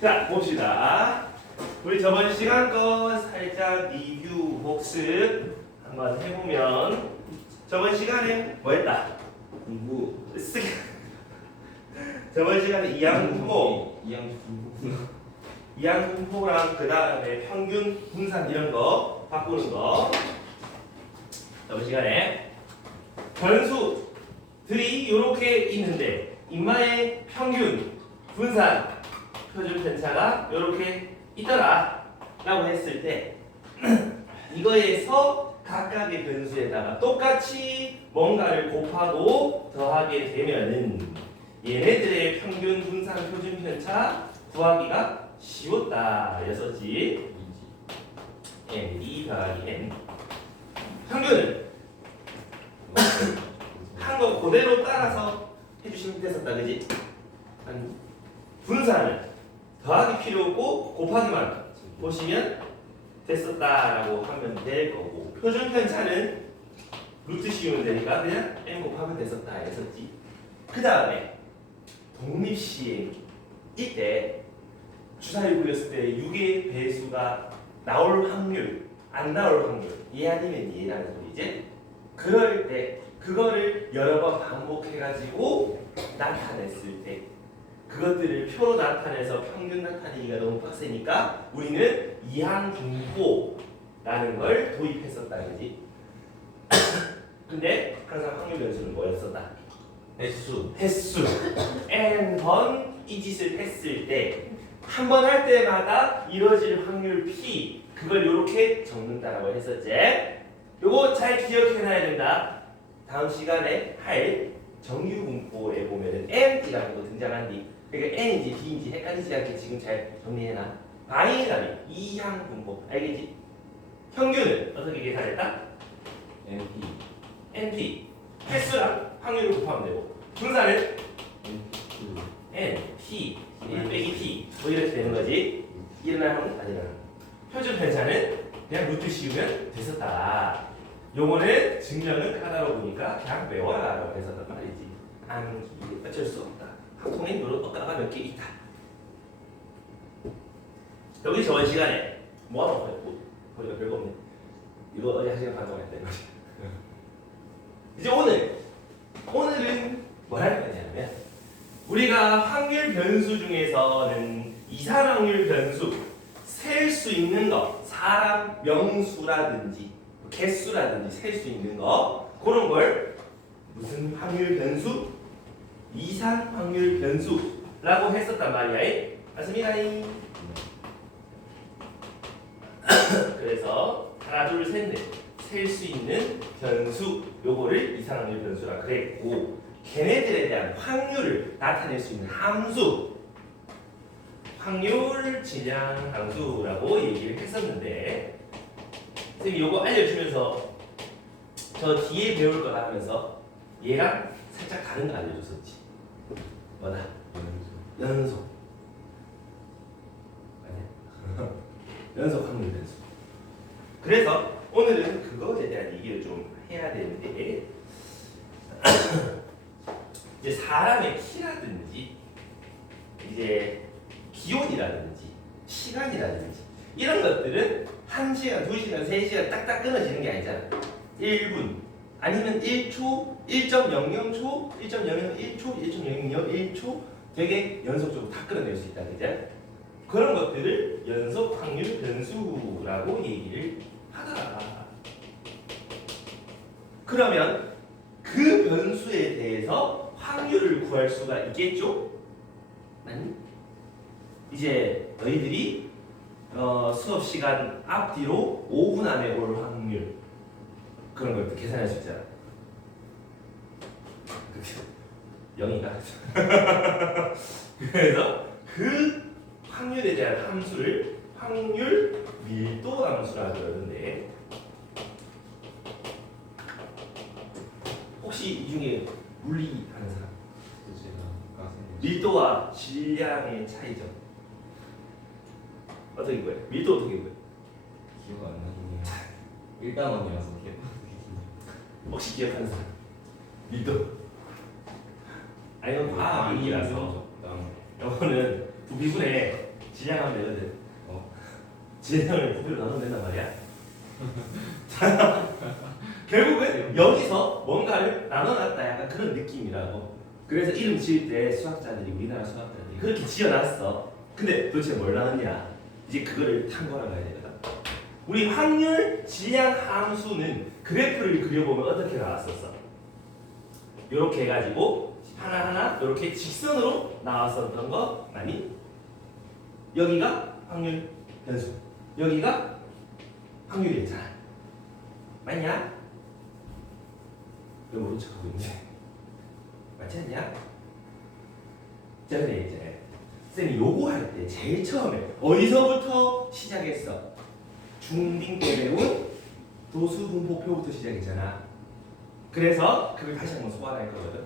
자, 봅시다. 우리 저번 시간 거 살짝 리뷰 복습 한번 해보면 저번 시간에 뭐 했다? 공부 저번 시간에 이항분포 이항분포 이항분포랑 그 다음에 평균 분산 이런 거 바꾸는 거 저번 시간에 변수들이 이렇게 있는데 인마의 평균 분산 표준 편차가 이렇게 있더라 라고 했을 때 이거에서 각각의 변수에다가 똑같이 뭔가를 곱하고 더하게 되면은 얘네들의 평균 분산 표준 편차 구하기가 쉬웠다 였었지. n 2 더하기 n 평균은 한 거 그대로 따라서 해주시면 됐었다 그지? 분산을 더하기 필요 없고 곱하기만 보시면 됐었다라고 하면 될 거고 표준 편차는 루트 씌우면 되니까 그냥 n 곱하면 됐었다 했었지. 그 다음에 독립시행일 때 주사위 굴렸을 때 6의 배수가 나올 확률 안 나올 확률 얘 아니면 얘라는 소리지. 그럴 때 그거를 여러 번 반복해가지고 나타냈을 때 그것들을 표로 나타내서 평균 나타내기가 너무 빡세니까 우리는 이항분포라는 걸 도입했었다 그지? 근데 항상 확률 변수는 뭐였었다? 횟수 n번 이 짓을 했을 때 한 번 할 때마다 이루어질 확률 p 그걸 이렇게 적는다라고 했었지. 요거 잘 기억해놔야 된다. 다음 시간에 할 정규분포에 보면은 n이라는 거 등장한디 그러니까 n인지 b인지 헷갈리지 않게 지금 잘 정리해놔. 바이너리 이항분포 알겠지? 평균은 어떻게 계산했다? NP np 횟수랑 확률을 곱하면 되고 분산은 NP n, p, 1 빼기 p 뭐 이렇게 되는 거지. 일어나면 안 일어나. 표준 편차는 그냥 루트 씌우면 됐었다. 요거는 증명은 까다로우니까 그냥 외워라 라고 했었단 말이지. 암기 어쩔 수 없다. 학통에 이런 엇가가 몇 개 있다. 여기 저번 시간에 뭐하러 했고 거기가 별거 없네. 이거 어제 1시간 반 동안 했다 이거지. 이제 오늘은 뭘 할 거냐면 우리가 확률 변수 중에서는 이산 확률 변수 셀 수 있는 거 사람 명수라든지 개수라든지 셀 수 있는 거 그런 걸 무슨 확률 변수? 이산 확률 변수라고 했었단 말이야. 맞습니다. 그래서 하나 둘 셋 넷 셀 수 있는 변수 요거를 이산 확률 변수라 그랬고 걔네들에 대한 확률을 나타낼 수 있는 함수 확률 질량 함수라고 얘기를 했었는데 선생님이 요거 알려주면서 저 뒤에 배울 거다 하면서 얘랑 살짝 다른 거 알려줬었지. 뭐다? 연속 아니야? 연속 확률 변수. 그래서 오늘은 그거에 대한 얘기를 좀 해야 되는데 이제 사람의 키라든지 이제 기온이라든지 시간이라든지 이런 것들은 1시간, 2시간, 3시간 딱딱 끊어지는 게 아니잖아. 1분 아니면 1초, 1.00초, 1.001초, 1.001초 되게 연속적으로 다 끊어낼 수 있다. 그죠? 그런 것들을 연속 확률 변수라고 얘기를 하더라. 그러면 그 변수에 대해서 확률을 구할 수가 있겠죠? 아니? 이제 너희들이 수업 시간 앞뒤로 5분 안에 올 확률 그런 걸 계산할 수 있잖아. 0인가? 그래서 그 확률에 대한 함수를 확률 밀도 함수라고 그러는데 혹시 이 중에 물리 하는 사람? 밀도와 질량의 차이점 어떻게 구해? 밀도 어떻게 구해? 기억 안 나긴 해요. 일단원이라서 기억. 혹시 기억하는 사람? 밀도? 아니 이건 과학 얘기라서 이거는 부비분의 질량하면 되거든. 어. 질량을 부피로 나누면 된단 말이야. 결국은 여기서 뭔가를 나눠놨다 약간 그런 느낌이라고. 그래서 이름 지을 때 수학자들이 우리나라 수학자들이 그렇게 지어놨어. 근데 도대체 뭘 나눴냐? 이제 그거를 탐구하러 가야 되거든. 우리 확률 질량 함수는 그래프를 그려보면 어떻게 나왔었어? 이렇게 해가지고 하나하나 이렇게 직선으로 나왔었던 거 아니? 여기가 확률 변수, 여기가 확률이었잖아. 맞냐? 왜 모른 척하고 있니? 맞지 않냐? 자, 근데 이제 쌤이 요거 할 때 제일 처음에 어디서부터 시작했어? 중딩 때 배운 도수분포표부터 시작했잖아. 그래서 그걸 다시 한번 소환할 거거든.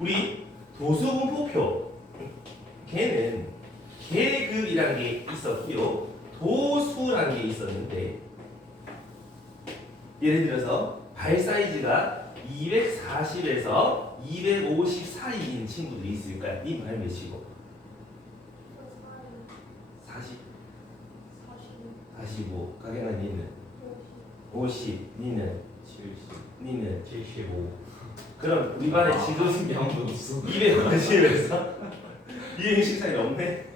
우리 도수분포표 걔는 계급이라는 게 있었고요, 도수라는 게 있었는데, 예를 들어서 발 사이즈가 240에서 250 사이인 친구들이 있을 거야. 니 발 몇이고? 40, 45. 가경아 니는? 50. 니는? 70, 니는? 75. 그럼 우리 반에 지금 명도 없어. 250에서 260 사이 없네.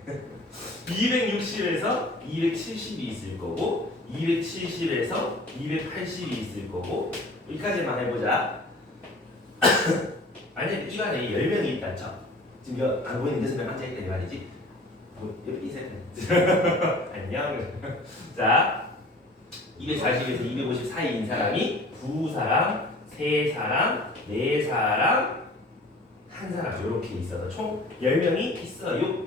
260에서 270이 있을 거고, 270에서 280이 있을 거고, 여기까지만 해보자. 만약에 이 반에 10명이 있다 쳐. 지금 여기 안 보이는 6명 앉아있다 이 말이지. 여기 인사해. 안녕. 자, 240에서 250 사이인 사람이 2사람, 3사람, 4사람, 1사람 이렇게 있어서 총 10명이 있어요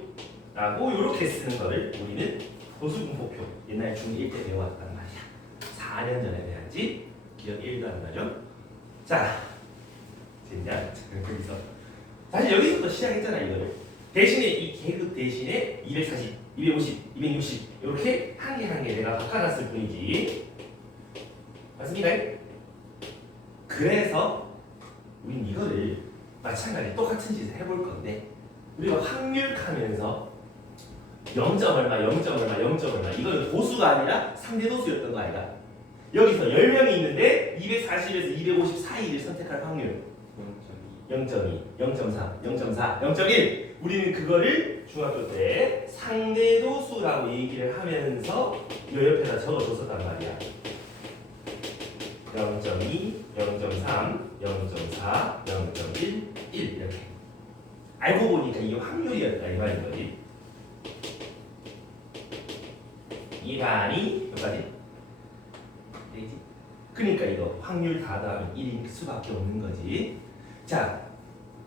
라고 이렇게 쓰는 거를 우리는 도수분포표, 옛날 중1 때 배워왔단 말이야. 4년 전에 배웠지. 기억 1도 안 나죠? 자, 진짜 여기서 사실 여기서부터 시작했잖아. 이거를 대신에 이 계급 대신에 240, 250, 260 이렇게 한 개 한 개 내가 바꿔놨을 뿐이지. 맞습니까? 그래서 우린 이거를 마찬가지 똑같은 짓을 해볼 건데, 우리가 확률하면서 0점 얼마, 0점 얼마, 0점 얼마, 이거는 도수가 아니라 상대도수였던 거 아이가? 여기서 10명이 있는데 240에서 250 사이를 선택할 확률 0.2, 0.3, 0.4, 0.1. 우리는 그거를 중학교 때 상대도수라고 얘기를 하면서 요 옆에다 적어줬었단 말이야. 0.2, 0.3, 0.4, 0.1, 1 이렇게. 알고 보니까 이게 확률이었다 이 말인 거지. 이 반이 몇 가지? 되지? 그러니까 이거 확률 다 더하면 1인 수밖에 없는 거지. 자,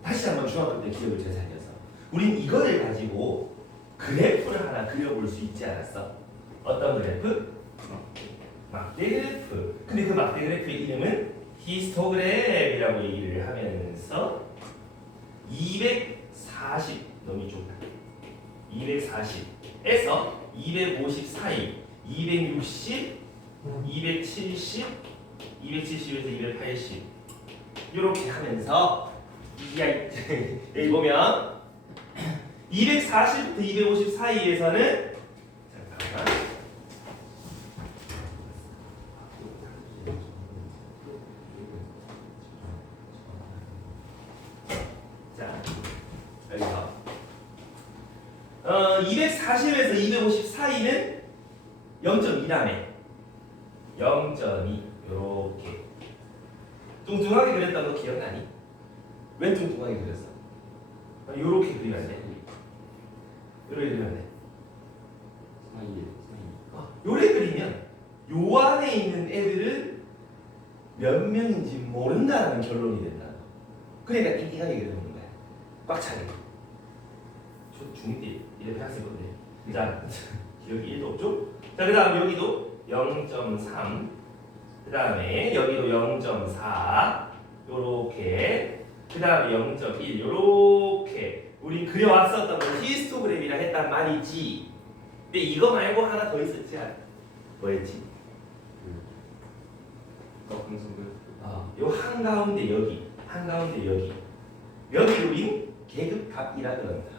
다시 한번 중학교 때 기억을 되살려서 우린 이거를 가지고 그래프를 하나 그려볼 수 있지 않았어? 어떤 그래프? 막대 그래프. 근데 그 막대 그래프의 이름은 히스토그램이라고 얘기를 하면서 240 너무 좁다. 240에서 250 사이, 260, 270, 270에서 280 이렇게 하면서 여기 보면 240부터 250 사이에서는 잠깐만. 자, 여기서 240에서 250 사이는 0.2라며. 0.2 요렇게 뚱뚱하게 그렸던 거 기억나니? 왜 뚱뚱하게 그렸어? 요렇게 그리면 돼. 요렇게 그리면 돼. 요래 그리면 요 안에 있는 애들은 몇 명인지 모른다는 결론이 된다. 그러니까 띵띵하게 그려놓는 거야. 꽉 차게. 중2 때 이래 배웠을 건데. 자, 기억이 1도 없죠? 자, 그 다음 여기도 0.3, 그 다음에 여기도 0.4 요렇게, 그 다음에 0.1 요렇게 우리 그려왔었던 걸 히스토그램이라 했단 말이지. 근데 이거 말고 하나 더 있었지 않아? 뭐였지? 요 한가운데 여기, 한가운데 여기, 여기 우린 계급값이라 그런다.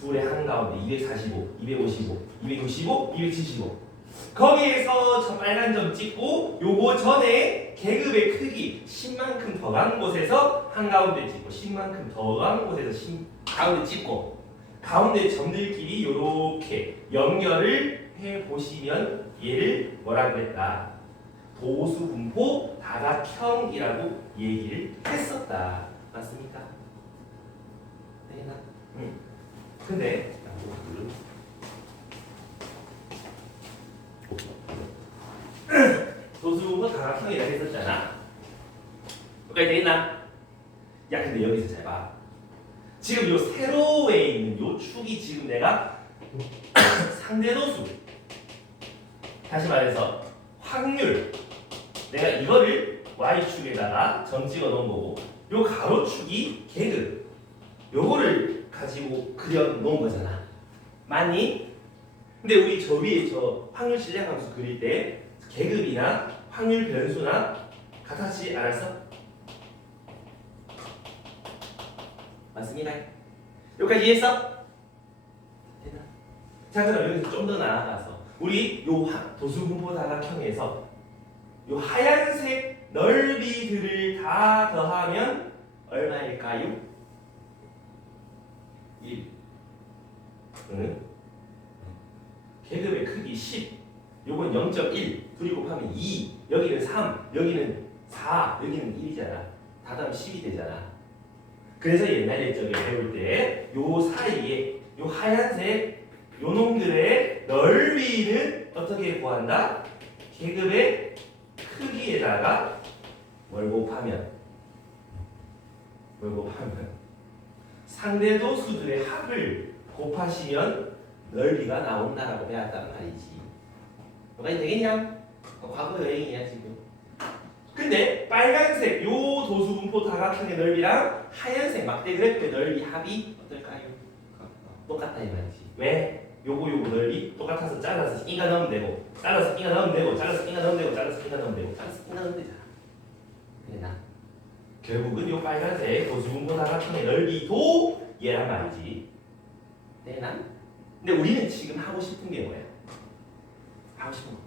둘의 한가운데 245, 255, 265, 275 거기에서 저 빨간 점 찍고 요거 전에 계급의 크기 10만큼 더 간 곳에서 한가운데 찍고 10만큼 더 간 곳에서 가운데 찍고 가운데 점들끼리 요렇게 연결을 해보시면 얘를 뭐라 그랬다? 도수분포 다각형이라고 얘기를 했었다. 맞습니까? 네, 근데 도수분포 다각형이라고 했었잖아. 여기까지 되겠나? 야, 근데 여기서 잘 봐. 지금 요 세로에 있는 요 축이 지금 내가 상대도수, 다시 말해서 확률, 내가 이거를 y축에다가 점 찍어 놓은 거고 요 가로축이 계급, 요거를 가지고 그려 놓은 거잖아. 맞니? 근데 우리 저 위에 저 확률 실량함수 그릴 때 계급이나 확률 변수나 같았지 않았어? 맞습니다. 여기까지 이해했어? 됐나? 자, 그럼 여기서 좀 더 나아가서 우리 요 도수분포 다각형에서 요 하얀색 넓이들을 다 더하면 얼마일까요? 1. 응? 계급의 크기 10. 요건 0.1. 둘이 곱하면 2. 여기는 3. 여기는 4. 여기는 1이잖아. 다 더하면 10이 되잖아. 그래서 옛날 옛적에 배울 때 요 사이에 요 하얀색 요 놈들의 넓이는 어떻게 구한다? 계급의 크기에다가 뭘 곱하면 상대도수들의 합을 곱하시면 넓이가 나온다라고 배웠단 말이지. 뭐가 되겠냐? 과거 여행이야 지금. 근데 빨간색 요 도수분포 다각형의 넓이랑 하얀색 막대 그래프의 넓이 합이 어떨까요? 똑같다 이 말이지. 왜? 요거 넓이 똑같아서 잘라서 인가 넣으면 되고, 잘라서 인가 넣으면 되고, 잘라서 인가 넣으면 되고, 잘라서 인가 넣으면 되고, 잘라서 인가 넣으면 되잖아. 되나? 결국은 요 빨간색 도수분포 다각형의 넓이도 얘란 말이지. 되나? 근데 우리는 지금 하고 싶은 게 뭐야? 하고 싶은 거.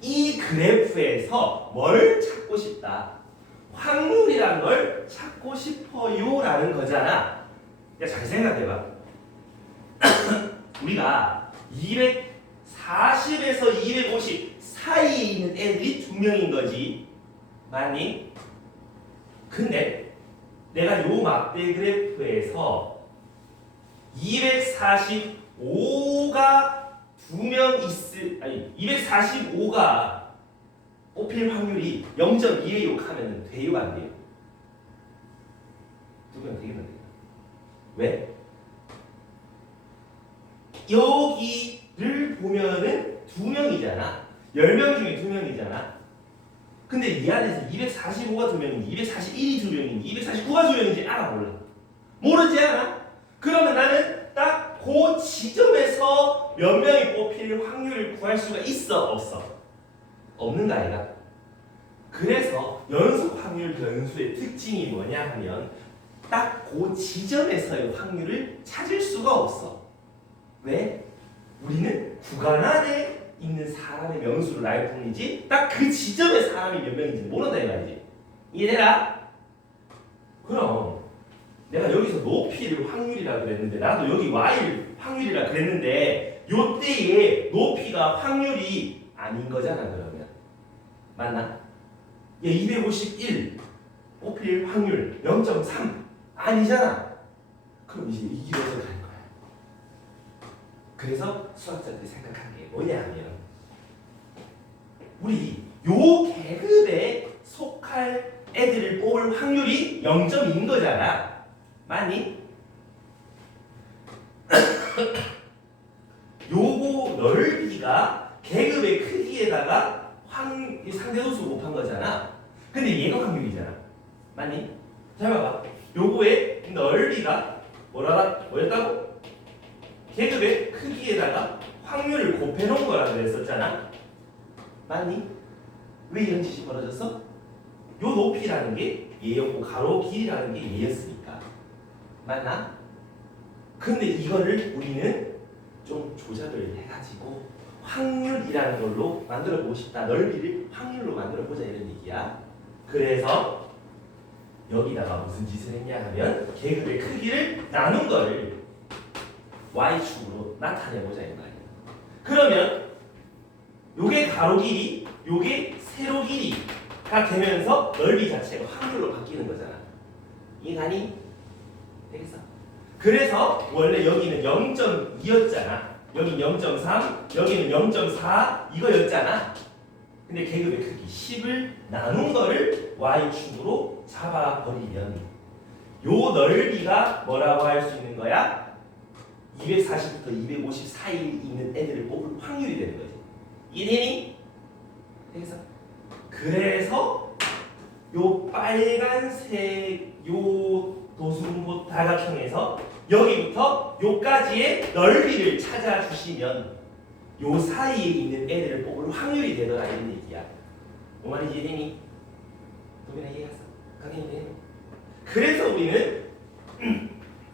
이 그래프에서 뭘 찾고 싶다? 확률이란 걸 찾고 싶어요라는 거잖아. 야, 잘 생각해봐. 우리가 240에서 250 사이에 있는 애들이 두 명인 거지. 맞니? 근데 내가 요 막대 그래프에서 245가 245가 뽑힐 확률이 0.2에 욕하면 돼요, 안 돼요? 두 명 되겠나? 왜? 여기를 보면은 두 명이잖아. 10명 중에 두 명이잖아. 근데 이 안에서 245가 두 명인지, 241이 두 명인지, 249가 두 명인지 알아 몰라? 모르지 않아? 그러면 나는 딱 그 지점에서 몇 명이 뽑힐 확률을 구할 수가 있어, 없어? 없는가 아이가? 그래서 연속 확률 변수의 특징이 뭐냐 하면 딱 그 지점에서의 확률을 찾을 수가 없어. 왜? 우리는 구간 안에 있는 사람의 명수를 알 뿐이지 딱 그 지점에 사람이 몇 명인지 모른다 이 말이지. 이해되라? 그럼 내가 여기서 높이를 확률이라 그랬는데 나도 여기 y를 확률이라 그랬는데 요때의 높이가 확률이 아닌 거잖아. 그러면 맞나? 251 뽑힐 확률 0.3 아니잖아. 그럼 이제 이 길에서 갈 거야. 그래서 수학자들이 생각한 게 뭐냐 하면 우리 요 계급에 속할 애들을 뽑을 확률이 0.2인 거잖아. 맞니? 요거 넓이가 계급의 크기에다가 상대도수 곱한 거잖아. 근데 얘가 확률이잖아. 맞니? 잘 봐봐. 요거의 넓이가 뭐였다고? 계급의 크기에다가 확률을 곱해놓은 거라 그랬었잖아. 맞니? 왜 이런 짓이 벌어졌어? 요 높이라는 게 얘였고 가로 길이라는 게 얘였으니까. 맞나? 근데 이거를 우리는 좀 조작을 해가지고 확률이라는 걸로 만들어 보고 싶다. 넓이를 확률로 만들어 보자 이런 얘기야. 그래서 여기다가 무슨 짓을 했냐 하면 계급의 크기를 나눈 거를 y축으로 나타내보자 이 말이야. 그러면 요게 가로 길이, 요게 세로 길이가 되면서 넓이 자체가 확률로 바뀌는 거잖아. 이해가니? 되겠어? 그래서 원래 여기는 0.2였잖아. 여기 0.3, 여기는 0.4 이거였잖아. 근데 계급의 크기 10을 나눈 거를 y축으로 잡아버리면 요 넓이가 뭐라고 할 수 있는 거야? 240부터 250 사이에 있는 애들을 뽑을 확률이 되는 거지. 이해되니? 되겠어? 그래서 요 빨간색 요 도수분포 다각형에서 여기부터 요까지의 넓이를 찾아주시면 요 사이에 있는 애들을 뽑을 확률이 되더라 이런 얘기야. 뭐 말인지 이해되니? 도민아 이해했어? 강의님 이해되니? 그래서 우리는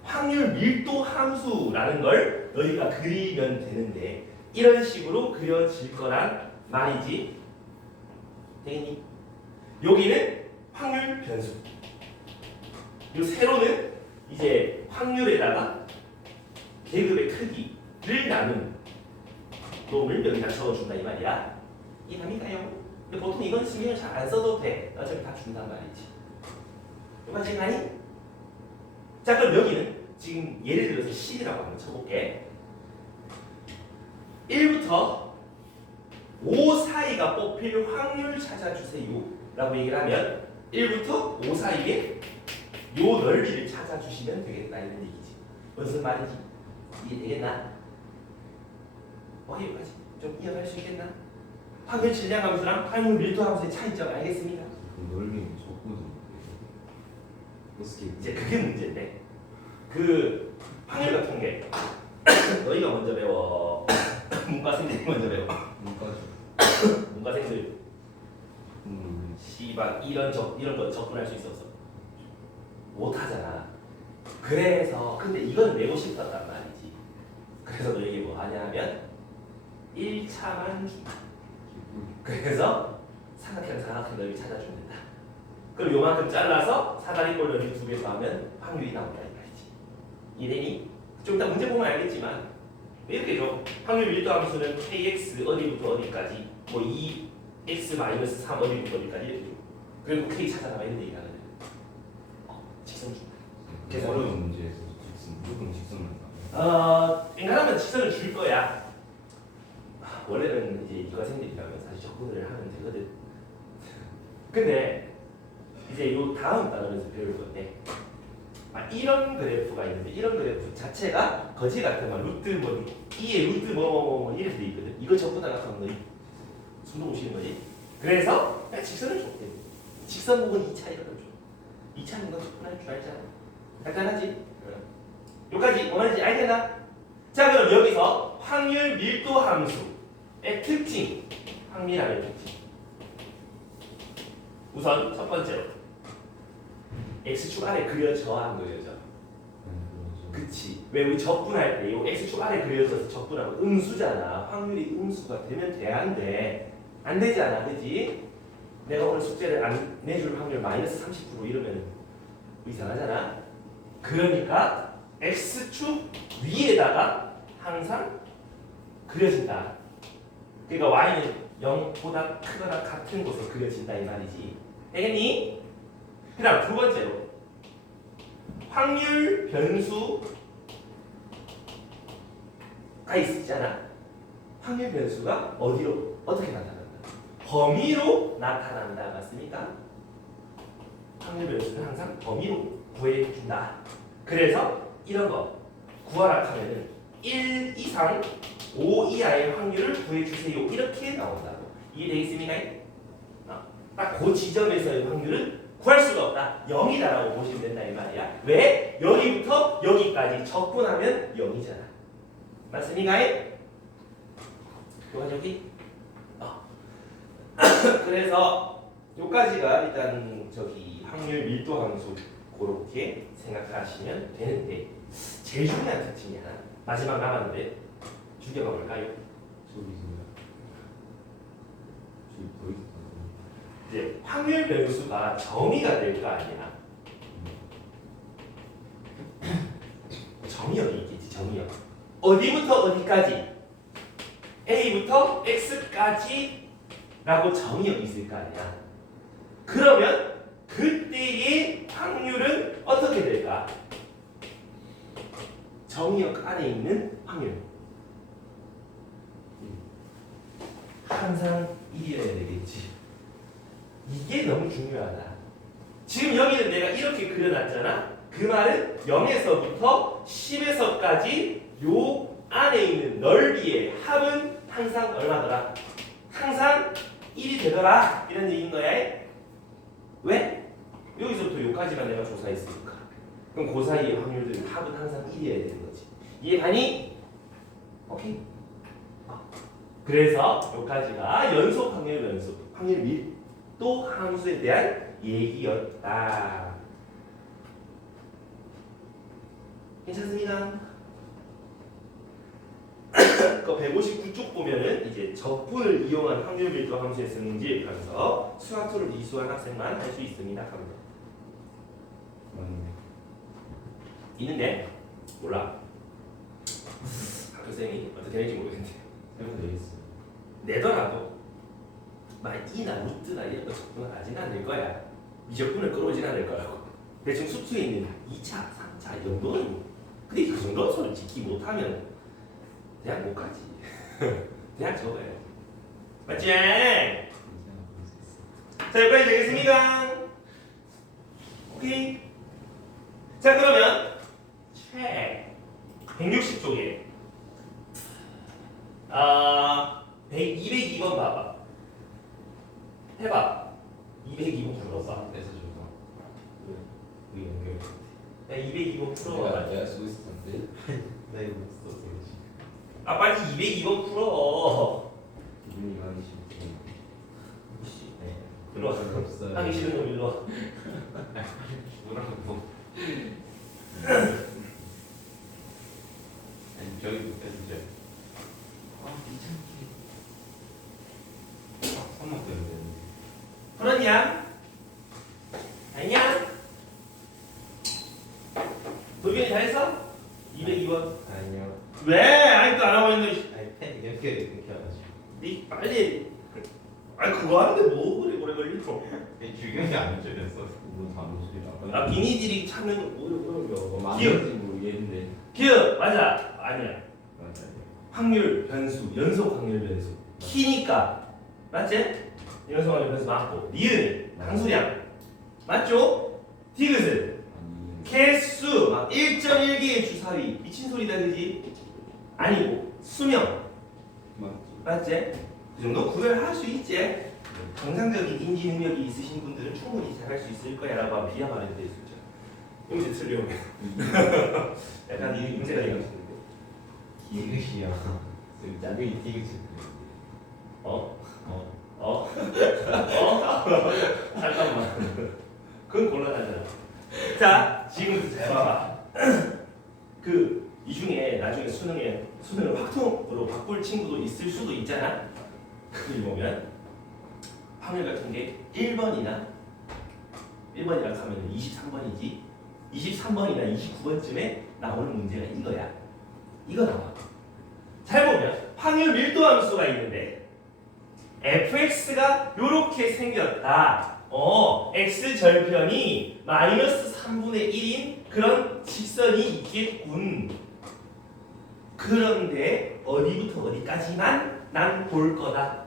확률 밀도 함수라는 걸 너희가 그리면 되는데 이런 식으로 그려질 거란 말이지. 되겠니? 여기는 확률 변수. 요 세로는 이제 확률에다가 계급의 크기를 나눈 놈을 여기다 적어준다 이 말이야. 이해합니까요? 근데 보통 이건 신경 잘 안 써도 돼. 어차피 다 준단 말이지. 여기까지 가니? 자 그럼 여기는 지금 예를 들어서 10이라고 한번 쳐볼게. 1부터 5 사이가 뽑힐 확률 찾아주세요 라고 얘기를 하면 1부터 5 사이에 요 넓이를 찾아주시면 되겠다 이런 얘기지. 무슨 말인지 이해되겠나? 여기까지 좀 이해할 수 있겠나? 확률 질량 함수랑 확률 밀도 함수의 차이점 알겠습니까? 그 넓이는 적고도 어떻게 이제 그게 문제인데 그 확률 같은 게 너희가 먼저 배워. 문과생들이 먼저 배워. 문과죠. 문과생들 씨발 이런 거 접근할 수 있어 없어? 못하잖아. 그래서 근데 이건 내고 싶었단 말이지. 그래서 너에게 뭐 하냐 하면 1차만 준다. 그래서 사각형 넓이 찾아준다. 그럼 요만큼 잘라서 사다리꼴 넓이 2배 더하면 확률이 나온다 이 말이지. 이해되니? 좀 이따 문제 보면 알겠지만 이렇게 줘. 확률 밀도 함수는 kx 어디부터 어디까지 뭐 2x-3 어디부터 어디까지 이렇게 줘. 그리고 k 찾아라 이런 얘기를 하거든. 직선 준다. 그래서 어려운 문제에서 직선 무조건 직선을 인간하면 직선을 줄 거야. 원래는 이제 이과생들이라면 사실 접근을 하면 되거든. 근데 이제 요 다음 단원에서 배울 건데 이런 그래프가 있는데 이런 그래프 자체가 거지 같은 막 루트 뭐 2의 루트 뭐 이렇게 돼 있거든. 이거 전부 다 갖다 놓으면 숨도 못 쉬는 거지. 그래서 그냥 직선을 줬대. 직선 부분 2차 이런 걸 줘. 2차는 건 접근할 줄 알잖아. 간단하지? 여기까지 뭐말인지 알겠나? 자 그럼 여기서 확률 밀도 함수의 특징, 확률함의 특징. 우선 첫 번째로 x축 아래 그려져 안 그려져? 그치. 왜 우리 적분할 때 이 x축 아래 그려져서 적분하면 음수잖아. 확률이 음수가 되면 돼야한데 안 되잖아, 그지? 내가 오늘 숙제를 안 내줄 확률 마이너스 30% 이러면 이상하잖아. 그러니까 x축 위에다가 항상 그려진다. 그러니까 y는 0보다 크거나 같은 곳에 그려진다 이 말이지. 되겠니? 그 다음 두 번째로 확률 변수가 있잖아. 확률 변수가 어디로 어떻게 나타난다? 범위로 나타난다. 맞습니까? 확률 변수는 항상 범위로 구해준다. 그래서 이런 거 구하라 하면은 1 이상 5 이하의 확률을 구해주세요. 이렇게 나온다고. 이해되겠습니까? 딱 그 지점에서의 확률은 구할 수가 없다. 0이다라고 보시면 된다 이 말이야. 왜? 여기부터 여기까지 적분하면 0이잖아. 맞습니까? 요가 저기? 그래서 요까지가 일단 저기 확률 밀도 함수 그렇게 생각하시면 되는데 제일 중요한 특징이야. 마지막 남았는데 죽여봐 볼까요? 소리지요. 저기 보이스다. 이제 확률 변수가 정의가 될 거 아니야. 정의역이 있겠지. 정의역. 어디부터 어디까지? A부터 X까지 라고 정의역이 있을 거 아니야. 그러면 그때의 확률은 어떻게 될까? 정의역 안에 있는 확률 항상 1이어야 되겠지. 이게 너무 중요하다. 지금 여기는 내가 이렇게 그려놨잖아. 그 말은 0에서부터 10에서까지 요 안에 있는 넓이의 합은 항상 얼마더라? 항상 1이 되더라. 이런 얘기인 거야. 왜? 여기서부터 요까지만 내가 조사했으니까. 그럼 그 사이의 확률들 합은 항상 1이어야 되는 거지. 이해가니? 오케이. 그래서 요까지가 연속 확률 변수, 확률 밀도 함수에 대한 얘기였다. 괜찮습니다. 그 159쪽 보면은 이제 적분을 이용한 확률 밀도 함수에 쓰는지 하면서 수학투를 이수한 학생만 할 수 있습니다. 합니다. 맞네. 있는데 몰라. 학교생이 어떻게 될지 모르겠는데 해보자 되겠어. 내더라도 막 이나 루트나 이런 거 적분을 하진 않을 거야. 미적분을 끌어오진 않을 거라고. 대충 수투에 있는 2차, 3차 이 정도는 뭐. 근데 그 정도는 솔직히 못하면 대학 못 가지. 대학 적어야지. 맞지? 자, 여기까지 되겠습니까? 오케이. 자, 그러면 책 160쪽에 202번 봐봐. 해봐. 202번 풀어봐. 뺏어 줘봐. 왜 연결? 야, 202번 풀어봐. 내가 쓰고 있었는데. 나 이거 썼어. 아, 빨리 202번 풀어. 기분이 가기 싫지. 네. 일로 와. 없어요. 하기 싫은 놈 일로 와. 뭐라고? 아니 저기도 뺏으죠. 아 귀찮게. 선물 때문에. 풀었냐? 아니야? 도균이 다 했어? 202번. 아니요. 왜? 아직도 안 하고 있는데. 아니 펜 이렇게 해가지고. 니 빨리. 아니 그거 하는데 뭐 그래 오래 걸리고. 주경이 안 줄였어. 뭐 다른 소리라. 아 비니들이 찾는 오래 걸려. 맞는지 모르겠는데. 기억 맞아. 아니야. 맞아요. 확률 변수 연속 확률 변수. 키니까 맞지? 연속 확률 변수 맞고 니은 항수량 맞죠? 디귿은 아니. 개수 막 1.1개의 주사위 미친 소리다 그지? 아니고 수명 맞지. 맞지? 그 정도 구별할 수 있지? 정상적인 인지 능력이 있으신 분들은 충분히 잘 할 수 있을 거야라고 하면 비하 말해도 될 수 있죠. 용지 틀려. 약간 이 문제가 생겼는데. 기획이야. 나중에 디귿이. 어? 잠깐만. 그건 곤란하잖아. 자, 지금부터 잘 봐봐. 이 중에 나중에 수능을 확통으로 바꿀 친구도 있을 수도 있잖아. 그걸 보면 확률 같은 게 1번이랑 하면 23번이지. 23번이나 29번쯤에 나오는 문제가 이거야. 이거 나와. 잘 보면 확률 밀도 함수가 있는데 fx가 이렇게 생겼다. x 절편이 마이너스 3분의 1인 그런 직선이 있겠군. 그런데 어디부터 어디까지만 난 볼 거다.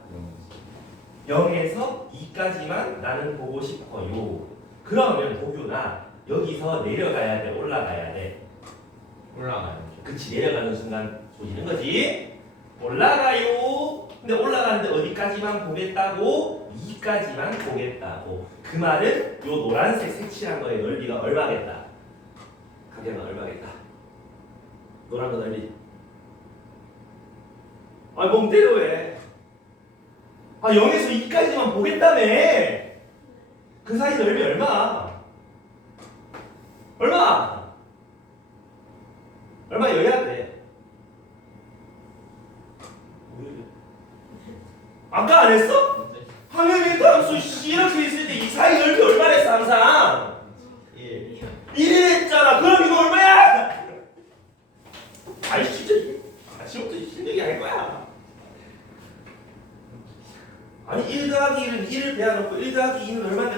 0에서 2까지만 나는 보고 싶어요. 그러면 도규나 여기서 내려가야 돼, 올라가야 돼. 올라가요. 그치, 내려가는 순간 조지는 거지. 올라가요. 근데 올라가는데 어디까지만 보겠다고? 2까지만 보겠다고. 그 말은 요 노란색 색칠한 거의 넓이가 얼마겠다? 가격은 얼마겠다? 노란 거 넓이. 아, 멍 때려 왜? 0에서 2까지만 보겠다며. 그 사이 넓이 얼마? 얼마? 얼마여야 돼? 아까 안 했어? 확률 밀도함수 이렇게 있을 때 이 사이 넓이 얼마랬어 항상? 1 했잖아. 그럼 이거 얼마야? 아이 진짜 아침부터 힘들게 할 거야. 아니 1 더하기 1은 1을 배워놓고 1 더하기 2는 얼마인데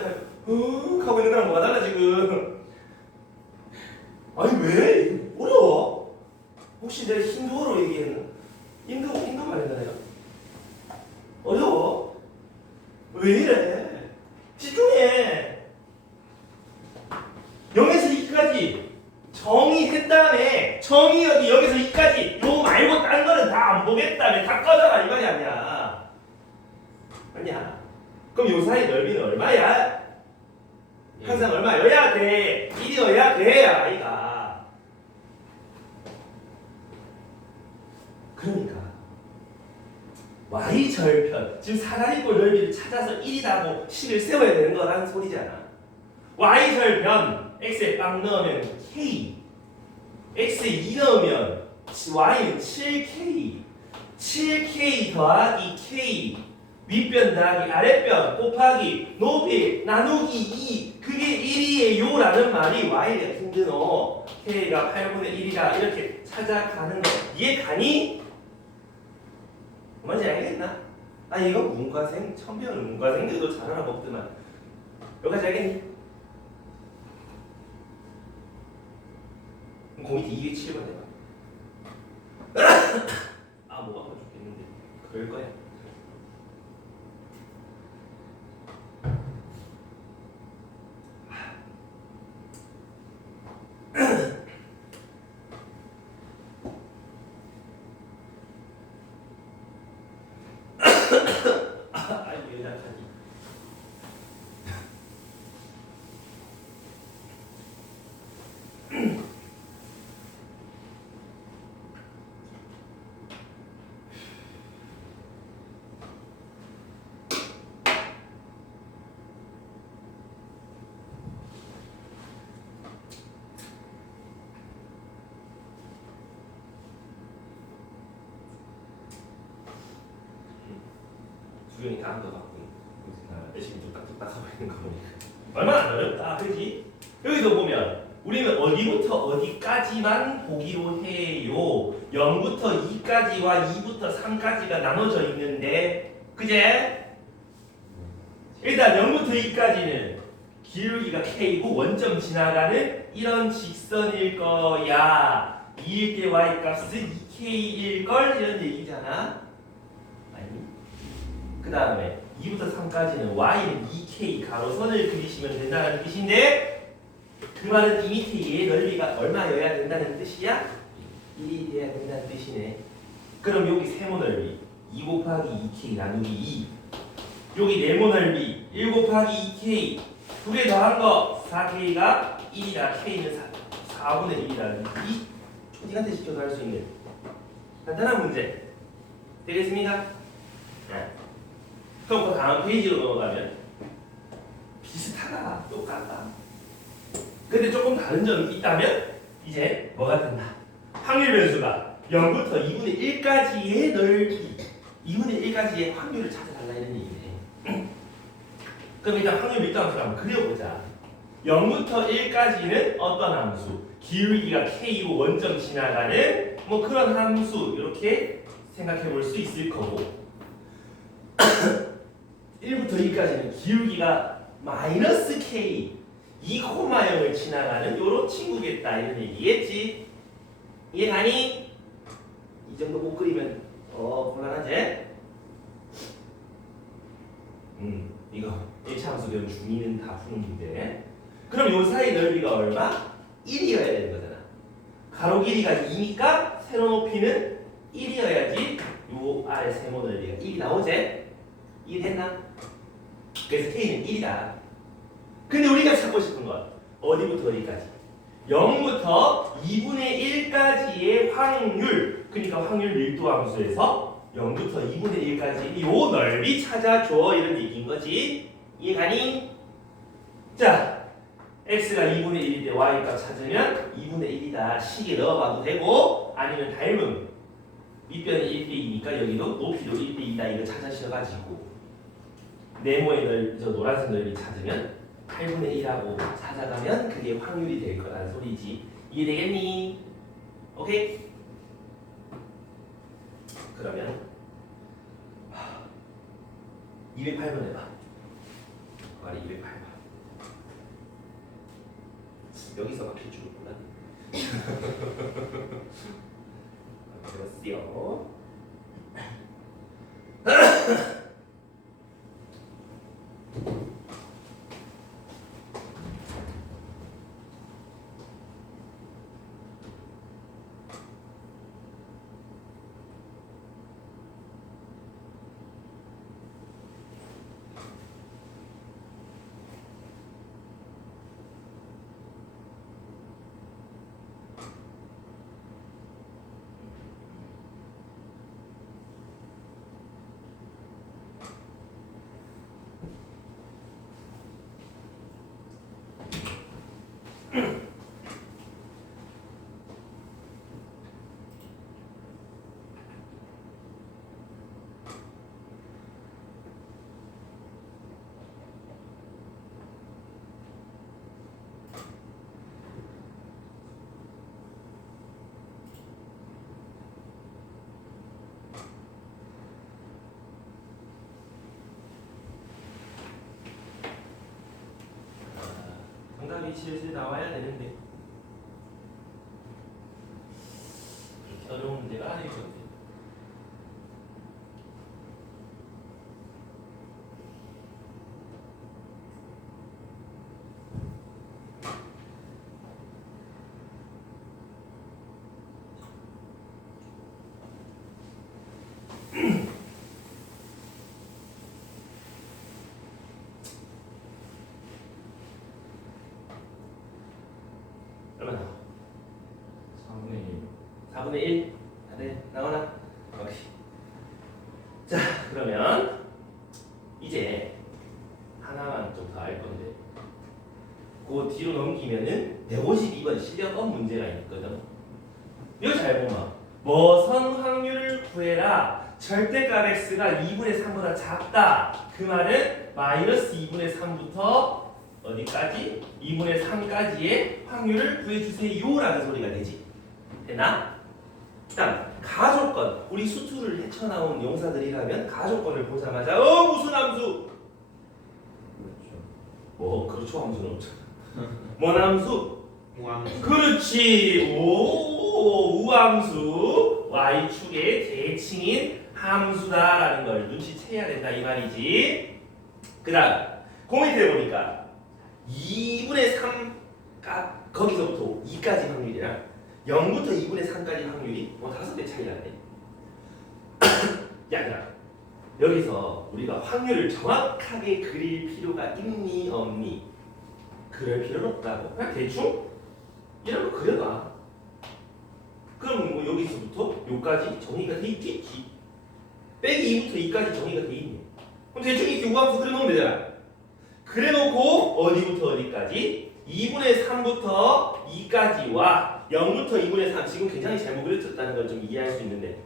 하고 있는 거랑 뭐가 달라 지금. 아니 왜? 어려워? 혹시 내가 힌두어로 얘기했나? 힌두 말했나 내가? 어려워? 왜 이래? 집중해. 0에서 2까지 정의했 다음에 정의 여기서 2까지 요 말고 딴 거는 다 안 보겠다며 다 꺼져라 이 말이 아니야. 아니야. 그럼 요 사이 넓이는 얼마야? 항상 얼마여야 돼? 1이어야 돼 아이가. 그러니까 y절편 지금 사다리꼴 넓이를 찾아서 1이라고 식을 세워야 되는 거라는 소리잖아. y절편 x에 빵 넣으면 k, x에 2 넣으면 y는 7k, 7k 더하기 k, 윗변 더하기 아랫변 곱하기 높이 나누기 2, 그게 1이에요 라는 말이 y가 힘드노. k가 8분의 1이다 이렇게 찾아가는 거 이해 가니? 뭔지 알겠나? 아 이거 문과생 처음 배우는 문과생들도 잘 알아먹더만. 여기까지 알겠니? 그럼 공이 뒤에 7번 해봐. 아 목 아파 죽겠는데 그럴 거야. 아이고 연락하니. 주연이 다한 거 같고 열심히 뚝딱뚝딱 하고 있는 거 보니까 얼마나 어렵다 그지? 여기도 보면 우리는 어디부터 어디까지만 보기로 해요. 0부터 2까지와 2부터 3까지가 나눠져 있는데 그제? 일단 0부터 2까지는 기울기가 k고 원점 지나가는 이런 직선일 거야. 2일 때 y 값은 2k일 걸 이런 얘기잖아. 그 다음에 2부터 3까지는 y는 2k 가로선을 그리시면 된다는 뜻인데 그 말은 이 밑에 얘 넓이가 얼마여야 된다는 뜻이야? 1이 돼야 된다는 뜻이네. 그럼 여기 세모 넓이 2 곱하기 2k 나누기 2, 여기 네모 넓이 1 곱하기 2k 두 개 더한 거 4k가 1이다. k는 4분의 1이다. 이 초딩한테 시켜도 할 수 있는 간단한 문제 되겠습니까? 네. 그럼 그 다음 페이지로 넘어가면 비슷하다, 똑같다. 근데 조금 다른 점이 있다면 이제 뭐가 된다? 확률 변수가 0부터 2분의 1까지의 넓이, 2분의 1까지의 확률을 찾아달라 이런 얘기네. 그럼 일단 확률 밀도함수를 한번 그려보자. 0부터 1까지는 어떤 함수? 기울기가 k고 원점 지나가는 뭐 그런 함수 이렇게 생각해 볼 수 있을 거고 1부터 2까지는 기울기가 마이너스 k 2,0을 지나가는 요런 친구겠다 이런 얘기겠지. 이해가니? 이 정도 못 그리면 곤란하지? 이거 1차 함수 배운 중2는 다 푸는 문제. 그럼 요 사이 넓이가 얼마? 1이어야 되는 거잖아. 가로 길이가 2니까 세로 높이는 1이어야지 요 아래 세모 넓이가 1이 나오지? 1 했나? 그래서 k는 1이다. 근데 우리가 찾고 싶은 건 어디부터 어디까지? 0부터 2분의 1까지의 확률, 그러니까 확률 밀도 함수에서 0부터 2분의 1까지 요 넓이 찾아줘 이런 얘기인 거지. 이해가니? 자, x가 2분의 1일 때 y 값 찾으면 2분의 1이다 식에 넣어봐도 되고 아니면 닮음 밑변이 1대 2니까 여기도 높이도 1대 2다 이거 찾으셔가지고 네모의 저 노란색 넓이 찾으면 8분의 1하고 찾아가면 그게 확률이 될 거라는 소리지. 이해되겠니? 오케이? 그러면 208번 해봐. 말이 208번. 여기서 막힐 줄은 몰랐네. 그렇지요. 정답이 슬슬 나와야 되는데 그렇게 어려운 문제가 아니거든요. 얼마나? 3분의 1. 4분의 1? 다들 나오나? 오케이. 자, 그러면 이제 하나만 좀 더 알 건데 그 뒤로 넘기면은 152번 실력업 문제가 있거든. 이거 잘 보면 뭐선 확률을 구해라. 절대값 x가 2분의 3보다 작다. 그 말은 마이너스 2분의 3부터 어디까지? 2분의 3까지의 확률을 구해주세요 라는 소리가 되지. 됐나? 다음 가조건. 우리 수투를 헤쳐나온 용사들이라면 가조건을 보자마자 무슨 함수? 그렇죠. 뭐 그렇죠 함수는 없잖아. 뭔 함수? 우함수. 그렇지. 오 우함수 y축의 대칭인 함수다라는 걸 눈치채야 된다 이 말이지. 그 다음 그 밑에 보니까 2분의 3 거기서부터 2까지 확률이랑 0부터 2분의 3까지 확률이 뭐 5배 차이 나네. 야 여기서 우리가 확률을 정확하게 그릴 필요가 있니 없니? 그럴 필요는 없다고. 그냥 대충 이런 거 그려놔. 그럼 뭐 여기서부터 여기까지 정의가 돼 있겠지. 빼기 2부터 2까지 정의가 돼 있네. 그럼 대충 이렇게 우함수 그려놓으면 되잖아. 그래놓고 어디부터 어디까지? 2분의 3부터 2까지와 0부터 2분의 3 지금 굉장히 잘못 그려졌다는 걸 좀 이해할 수 있는데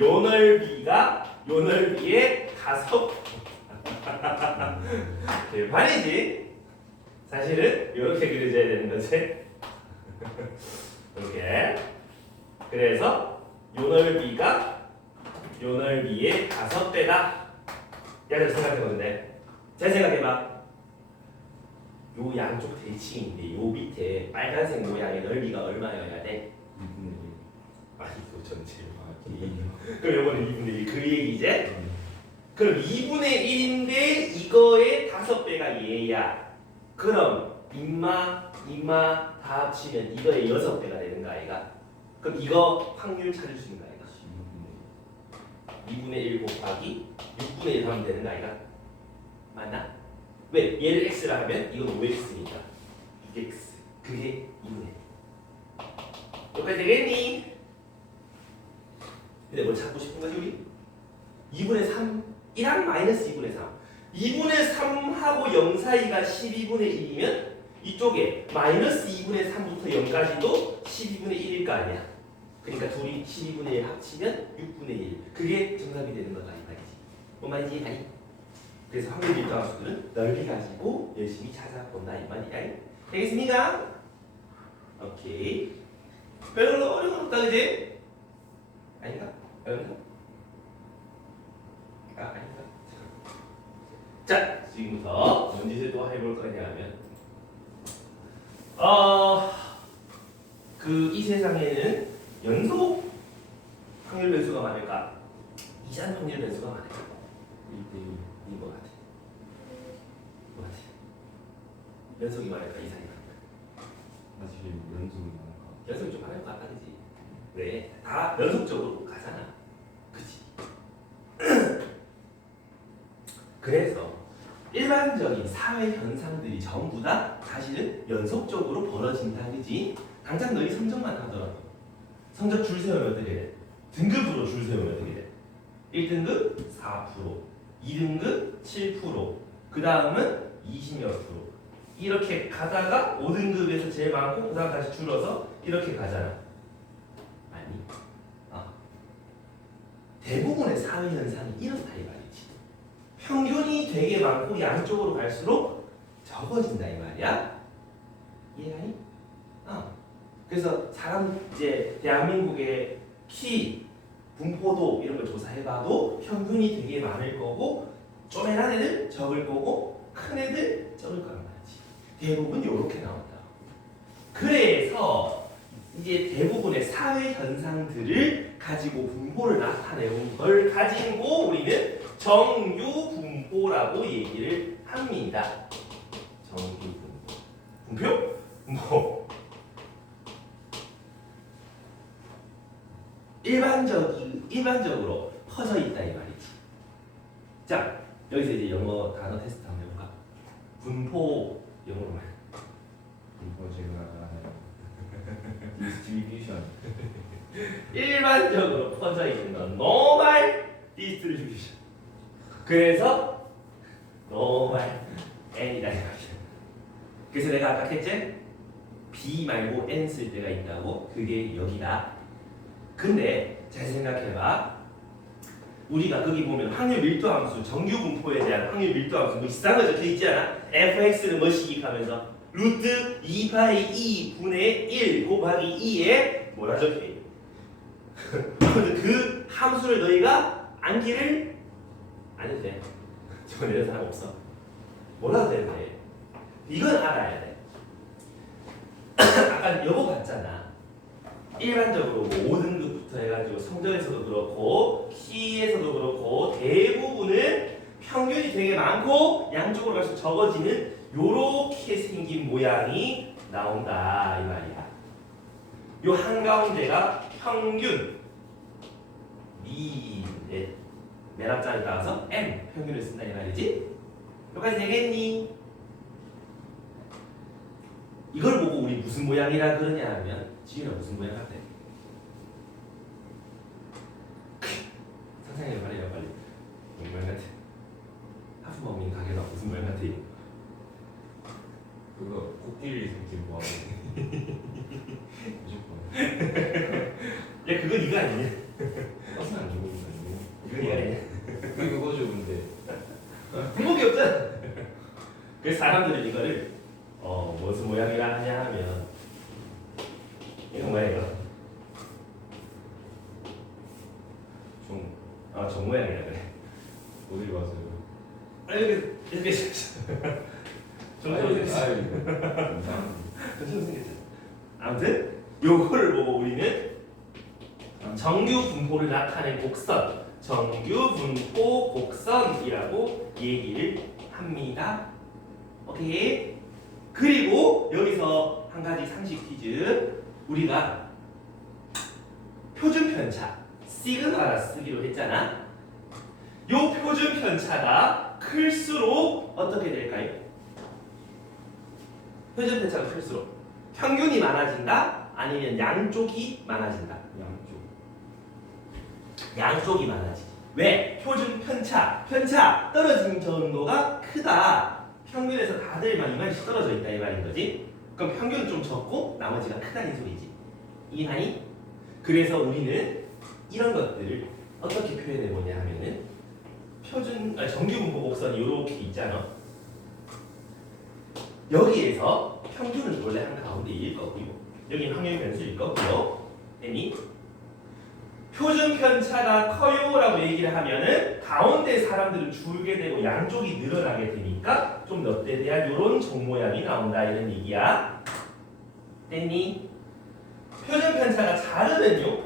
요 넓이가 요 넓이의 5 대판이지. 사실은 이렇게 그려져야 되는 거지. 이렇게. 그래서 요 넓이가 요 넓이의 5배다. 야들 생각해보는데 잘 생각해봐. 요 양쪽 대칭인데 요 밑에 빨간색 모양의 넓이가 얼마여야 돼? 2분의 1. 아니 이거 전체. 아, 그럼 요거는 2분의 1. 그 얘기제? 그럼 2분의 1인데 이거의 5배가 얘야. 그럼 임마 다 합치면 이거의 6배가 되는 거 아이가? 그럼 이거 확률 찾을 수 있는 거 아이가? 2분의 1 곱하기 6분의 1 하면 되는 거 아이가? 맞나? 왜? 얘를 x라 하면 이건 5x니까 6x 그게 2분의 1 여기까지 되겠니? 근데 뭘 찾고 싶은 거지 우리? 2분의 3이랑 마이너스 2분의 3 2분의 3하고 0 사이가 12분의 1이면 이쪽에 마이너스 2분의 3부터 0까지도 12분의 1일 거 아니야. 그러니까 둘이 12분의 1 합치면 6분의 1. 그게 정답이 되는 거다 이 말이지. 뭔 말인지 아니? 그래서 확률 밀도함수들은 넓게 가지고 열심히 찾아본다 이 말이야. 되겠습니까? 오케이. 별로 어려운 건 없다 그지? 아닌가? 아닌가? 아닌가? 자, 지금부터 뭔 짓을 또 해볼 거냐 하면 이 세상에는 연속 확률 변수가 많을까? 이산 확률 변수가 많을까? 1대1인 것 같아. 뭐 같아? 연속이 많을까? 이산이 많을까? 사실 연속이 많을까? 연속이 좀 많을 것 같다 그지? 왜? 다 연속적으로 가잖아. 그치? 그래서 일반적인 사회 현상들이 전부 다 사실은 연속적으로 벌어진다 그지? 당장 너희 성적만 하더라도 성적 줄 세우면 어떻게 돼? 등급으로 줄 세우면 어떻게 돼? 1등급 4%, 2등급 7%, 그 다음은 20몇 프로 이렇게 가다가 5등급에서 제일 많고 그 다음 다시 줄어서 이렇게 가잖아. 아니, 대부분의 사회 현상이 이렇다 이 말이지. 평균이 되게 많고 양쪽으로 갈수록 적어진다 이 말이야. 이해가니? 그래서 사람 이제 대한민국의 키, 분포도 이런 걸 조사해봐도 평균이 되게 많을 거고 쪼매난 애들 적을 거고 큰 애들 적을 거란 말이지. 대부분 이렇게 나온다. 그래서 이제 대부분의 사회 현상들을 가지고 분포를 나타내는 걸 가지고 우리는 정유 분포라고 얘기를 합니다. 정유 분포? 분표? 일반적으로 퍼져 있다 이 말이지. 자, 여기서 이제 영어 단어 테스트 한번 해볼까? 분포 영어로 말. 분포 제가 디스트리뷰션. 일반적으로 퍼져 있는 건 normal distribution. 그래서 normal n이다 이 말이야. 그래서 내가 아까 했지? b 말고 n 쓸 때가 있다고. 그게 여기다. 근데 잘 생각해봐. 우리가 거기 보면 확률 밀도함수, 정규 분포에 대한 확률 밀도함수 뭐 비슷한 거 적혀 있지 않아? fx는 뭐시기 하면서 루트 2파이 2분의 1 곱하기 2에 뭐라 적혀있니? 그 함수를 너희가 암기를 안 해도 돼. 저거 내는 사람 없어. 뭐라도 돼. 이건 알아야 돼. 아까 여보 봤잖아. 일반적으로 뭐 5등급부터 해가지고 성적에서도 그렇고 키에서도 그렇고 대부분은 평균이 되게 많고 양쪽으로 갈수록 적어지는 요렇게 생긴 모양이 나온다 이 말이야. 요 한가운데가 평균 맨 앞자리 따라서 M 평균을 쓴다 이 말이지. 여기까지 되겠니? 이걸 보고 우리 무슨 모양이라 그러냐 하면 지윤아 무슨 모양 같아? 상상해 말해요 빨리. 무슨 모양 같아? 하프머민 가게가 무슨 모양 같아? 그거 코끼리 새끼 뭐하고 무조건. 야 그건 이거 아니냐? 버스 안 주고 있는 거 이거 이거 아니냐? 그거죠 근데. 방법이 없잖아. 그래서 사람들은 이거를 무슨 모양이라 하냐 하면 이거 뭐야 이거? 종 모양이라 그래. 어디 봤어요? 이렇게 정도로 생겼어. 정도로 생겼어. 아무튼 요거를 보고 우리는 정규 분포를 나타낸 곡선, 정규 분포 곡선이라고 얘기를 합니다. 오케이. 그리고 여기서 한 가지 상식 퀴즈. 우리가 표준 편차 시그마라 쓰기로 했잖아. 요 표준 편차가 클수록 어떻게 될까요? 표준 편차가 클수록 평균이 많아진다? 아니면 양쪽이 많아진다? 양쪽. 양쪽이 많아지지. 왜? 표준 편차 떨어진 정도가 크다. 평균에서 다들 막 이만씩 떨어져 있다 이 말인 거지. 그럼 평균은 좀 적고 나머지가 크다는 소리지. 이해하니? 그래서 우리는 이런 것들을 어떻게 표현해 보냐 하면은 정규 분포 곡선이 이렇게 있잖아. 여기에서 평균은 원래 한 가운데일 거고요. 여기는 확률 변수일 거고요. 애니 표준 편차가 커요라고 얘기를 하면은 가운데 사람들은 줄게 되고 양쪽이 늘어나게 되니까 좀 롯데에 대한 이런 종 모양이 나온다 이런 얘기야. 땡이 표준 편차가 작으면요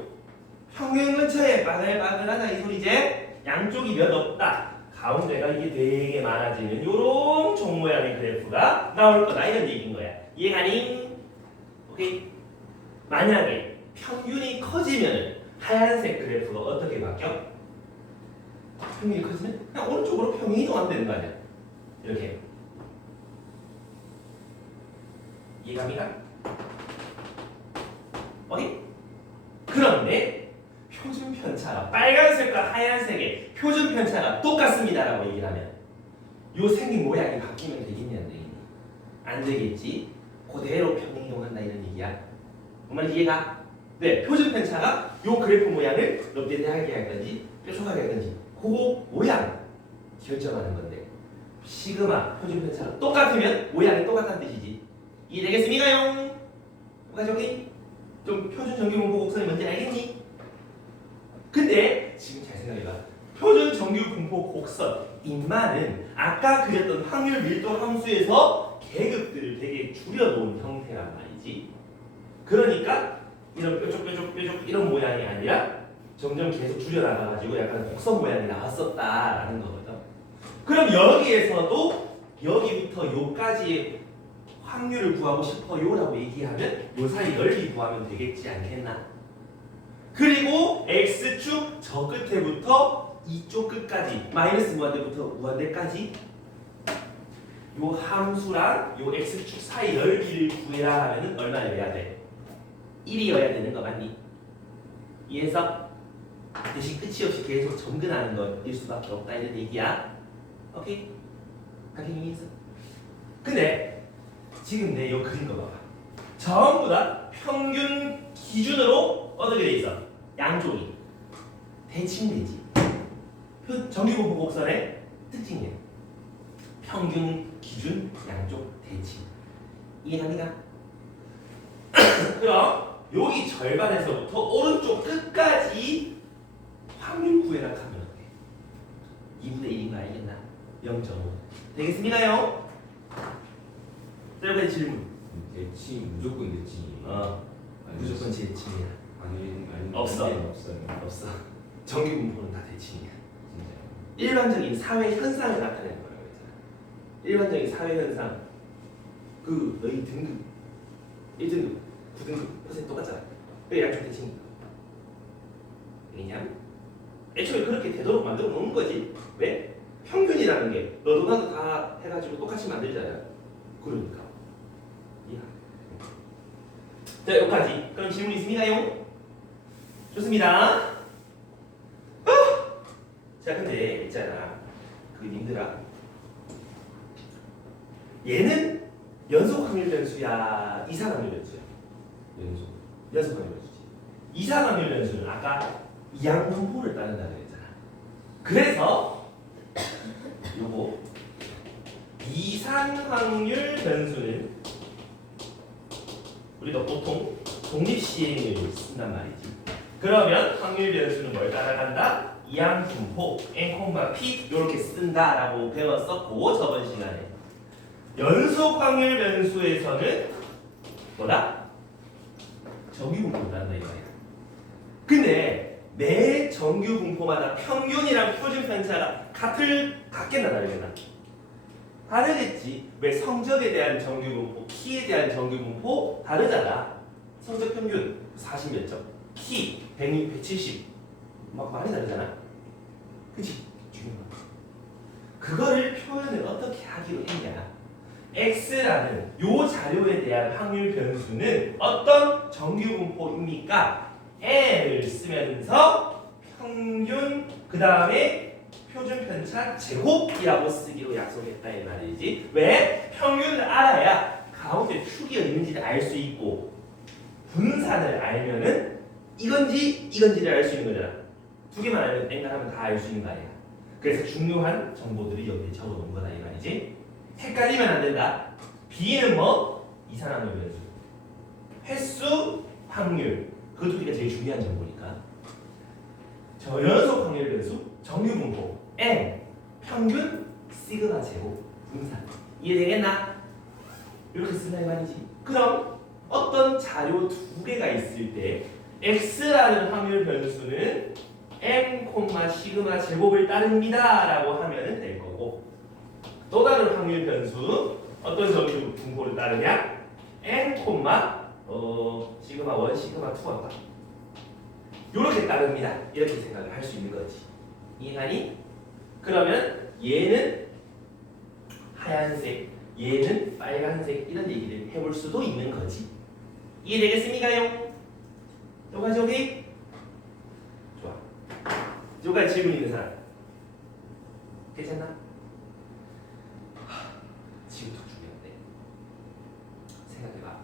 평균 근처에 빠글빠글하다 이 소리지. 양쪽이 몇 없다. 가운데가 이게 되게 많아지는 이런 종 모양의 그래프가 나올 거다 이런 얘기인 거야. 이해가니? 오케이. 만약에 평균이 커지면 하얀색 그래프가 어떻게 바뀌어? 평균이 커지면 그냥 오른쪽으로 평균이 이동하면 거 아니야. 이렇게. 이해갑니까? 어디? 그런데 표준 편차가 빨간색과 하얀색의 표준 편차가 똑같습니다라고 얘기를 하면 요 생긴 모양이 바뀌면 되겠냐 안 되겠니? 안 되겠지. 그대로 평균 이동한다 이런 얘기야. 뭔 말인지 이해가? 네, 표준 편차가 요 그래프 모양을 롯데하게 할 건지 뾰족하게 할 건지 그 모양 결정하는 건데 시그마 표준 편차가 똑같으면 모양이 똑같다는 뜻이지. 이해되겠습니까요? 가족이 좀 표준 정규 분포 곡선이 뭔지 알겠니? 근데 지금 잘 생각해봐. 표준 정규 분포 곡선 인마는 아까 그렸던 확률 밀도 함수에서 계급들을 되게 줄여놓은 형태란 말이지. 그러니까 이런 뾰족뾰족 이런 모양이 아니라 점점 계속 줄여나가가지고 약간 곡선 모양이 나왔었다라는 거거든. 그럼 여기에서도 여기부터 요까지의 확률을 구하고 싶어요라고 얘기하면 요 사이 넓이 구하면 되겠지 않겠나? 그리고 x축 저 끝에부터 이쪽 끝까지 마이너스 무한대부터 무한대까지 요 함수랑 요 x축 사이 넓이를 구해라 하면은 얼마여야 돼? 1이어야 되는 거 맞니? 이해해서 대신 끝이 없이 계속 점근하는 것일 수밖에 없다 이런 얘기야. 오케이? 각인 이해했어? 근데 지금 내 요 그린 거 봐봐. 전부 다 평균 기준으로 어떻게 돼 있어? 양쪽이 대칭되지. 정규분포 곡선의 특징이야. 평균 기준 양쪽 대칭. 이해합니까? 그럼 여기 절반에서부터 오른쪽 끝까지 확률 구해라 하면 어때? 2분의 1인 거 알겠나? 0.5 되겠습니까요? 자, 여기까지 질문. 대칭 무조건 대칭이에요. 무조건 대칭이야. 아니 없어. 없어. 정규 분포는 다 대칭이야. 진짜. 일반적인 사회 현상을 나타내는 거라고 했잖아. 일반적인 사회 현상. 그 너희 등급 1등급, 9등급 퍼센트 똑같잖아. 왜 양쪽 대칭이야? 왜냐? 애초에 그렇게 되도록 만들어 놓은 거지. 왜? 평균이라는 게 너도 나도 다 해가지고 똑같이 만들잖아. 그러니까. 이해가. 자, 여기까지. 그럼 질문 있습니까요? 좋습니다. 자, 근데 있잖아. 그 님들아. 얘는 연속 확률 변수야, 이상 확률 변수야? 연속 확률 변수지. 이상 확률 변수는 아까 이항 분포를 따른다고 했잖아. 그래서 요거 이상 확률 변수는 우리가 보통 독립 시행을 쓴단 말이지. 그러면 확률 변수는 뭘 따라간다? 이항 분포 n, p 이렇게 쓴다라고 배웠었고 저번 시간에 연속 확률 변수에서는 뭐다? 정규 분포를 따른다 이거야. 근데 매 정규 분포마다 평균이랑 표준 편차가 같겠나 다르겠나? 다르겠지. 왜 성적에 대한 정규 분포, 키에 대한 정규 분포 다르잖아. 성적 평균 40 몇 점, 키 100, 170 막 많이 다르잖아. 그치? 중요한 거. 그거를 표현을 어떻게 하기로 했냐? x라는 요 자료에 대한 확률 변수는 어떤 정규 분포입니까? n을 쓰면서 평균 그 그 다음에 표준 편차 제곱이라고 쓰기로 약속했다 이 말이지. 왜? 평균을 알아야 가운데 축이 있는지를 알 수 있고 분산을 알면은 이건지를 알 수 있는 거잖아. 두 개만 알면 앵간하면 다 알 수 있는 거 아니야. 그래서 중요한 정보들이 여기에 적어놓은 거다 이 말이지. 헷갈리면 안 된다. B는 뭐? 이산화물 변수, 횟수, 확률. 그 두 개가 제일 중요한 정보니까. 저연속 확률 변수, 정규 분포, N, 평균, 시그마 제곱, 분산. 이해되겠나? 이렇게 쓴다 이 말이지. 그럼 어떤 자료 두 개가 있을 때 X라는 확률 변수는 M, 시그마 제곱을 따릅니다 라고 하면 될 거고, 또 다른 확률 변수 어떤 정규 분포를 따르냐? N, 시그마 1, 시그마 2 할까? 요렇게 따릅니다. 이렇게 생각을 할 수 있는 거지. 이해하니? 그러면 얘는 하얀색, 얘는 빨간색 이런 얘기를 해볼 수도 있는 거지. 이해되겠습니까요? 여기까지 오케이? 좋아. 여기까지 질문 있는 사람 괜찮나? 지금부터 중요한데 생각해봐.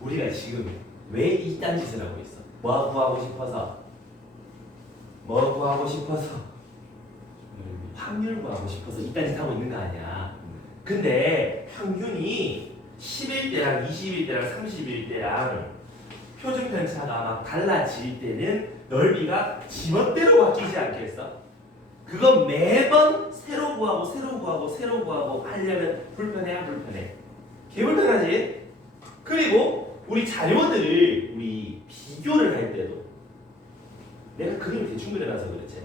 우리가 지금 왜 이딴 짓을 하고 있어? 뭐 구하고 싶어서? 뭐 구하고 싶어서? 확률 구하고 싶어서 이딴 짓 하고 있는 거 아니야. 근데 평균이 11대랑 21대랑 31대랑 표준 편차가 막 달라질 때는 넓이가 지멋대로 바뀌지 않겠어? 그건 매번 새로 구하고 하려면 불편해 안 불편해? 개불편하지? 그리고 우리 자료들을 우리 비교를 할 때도 내가 그림을 대충 그려놔서 그렇지,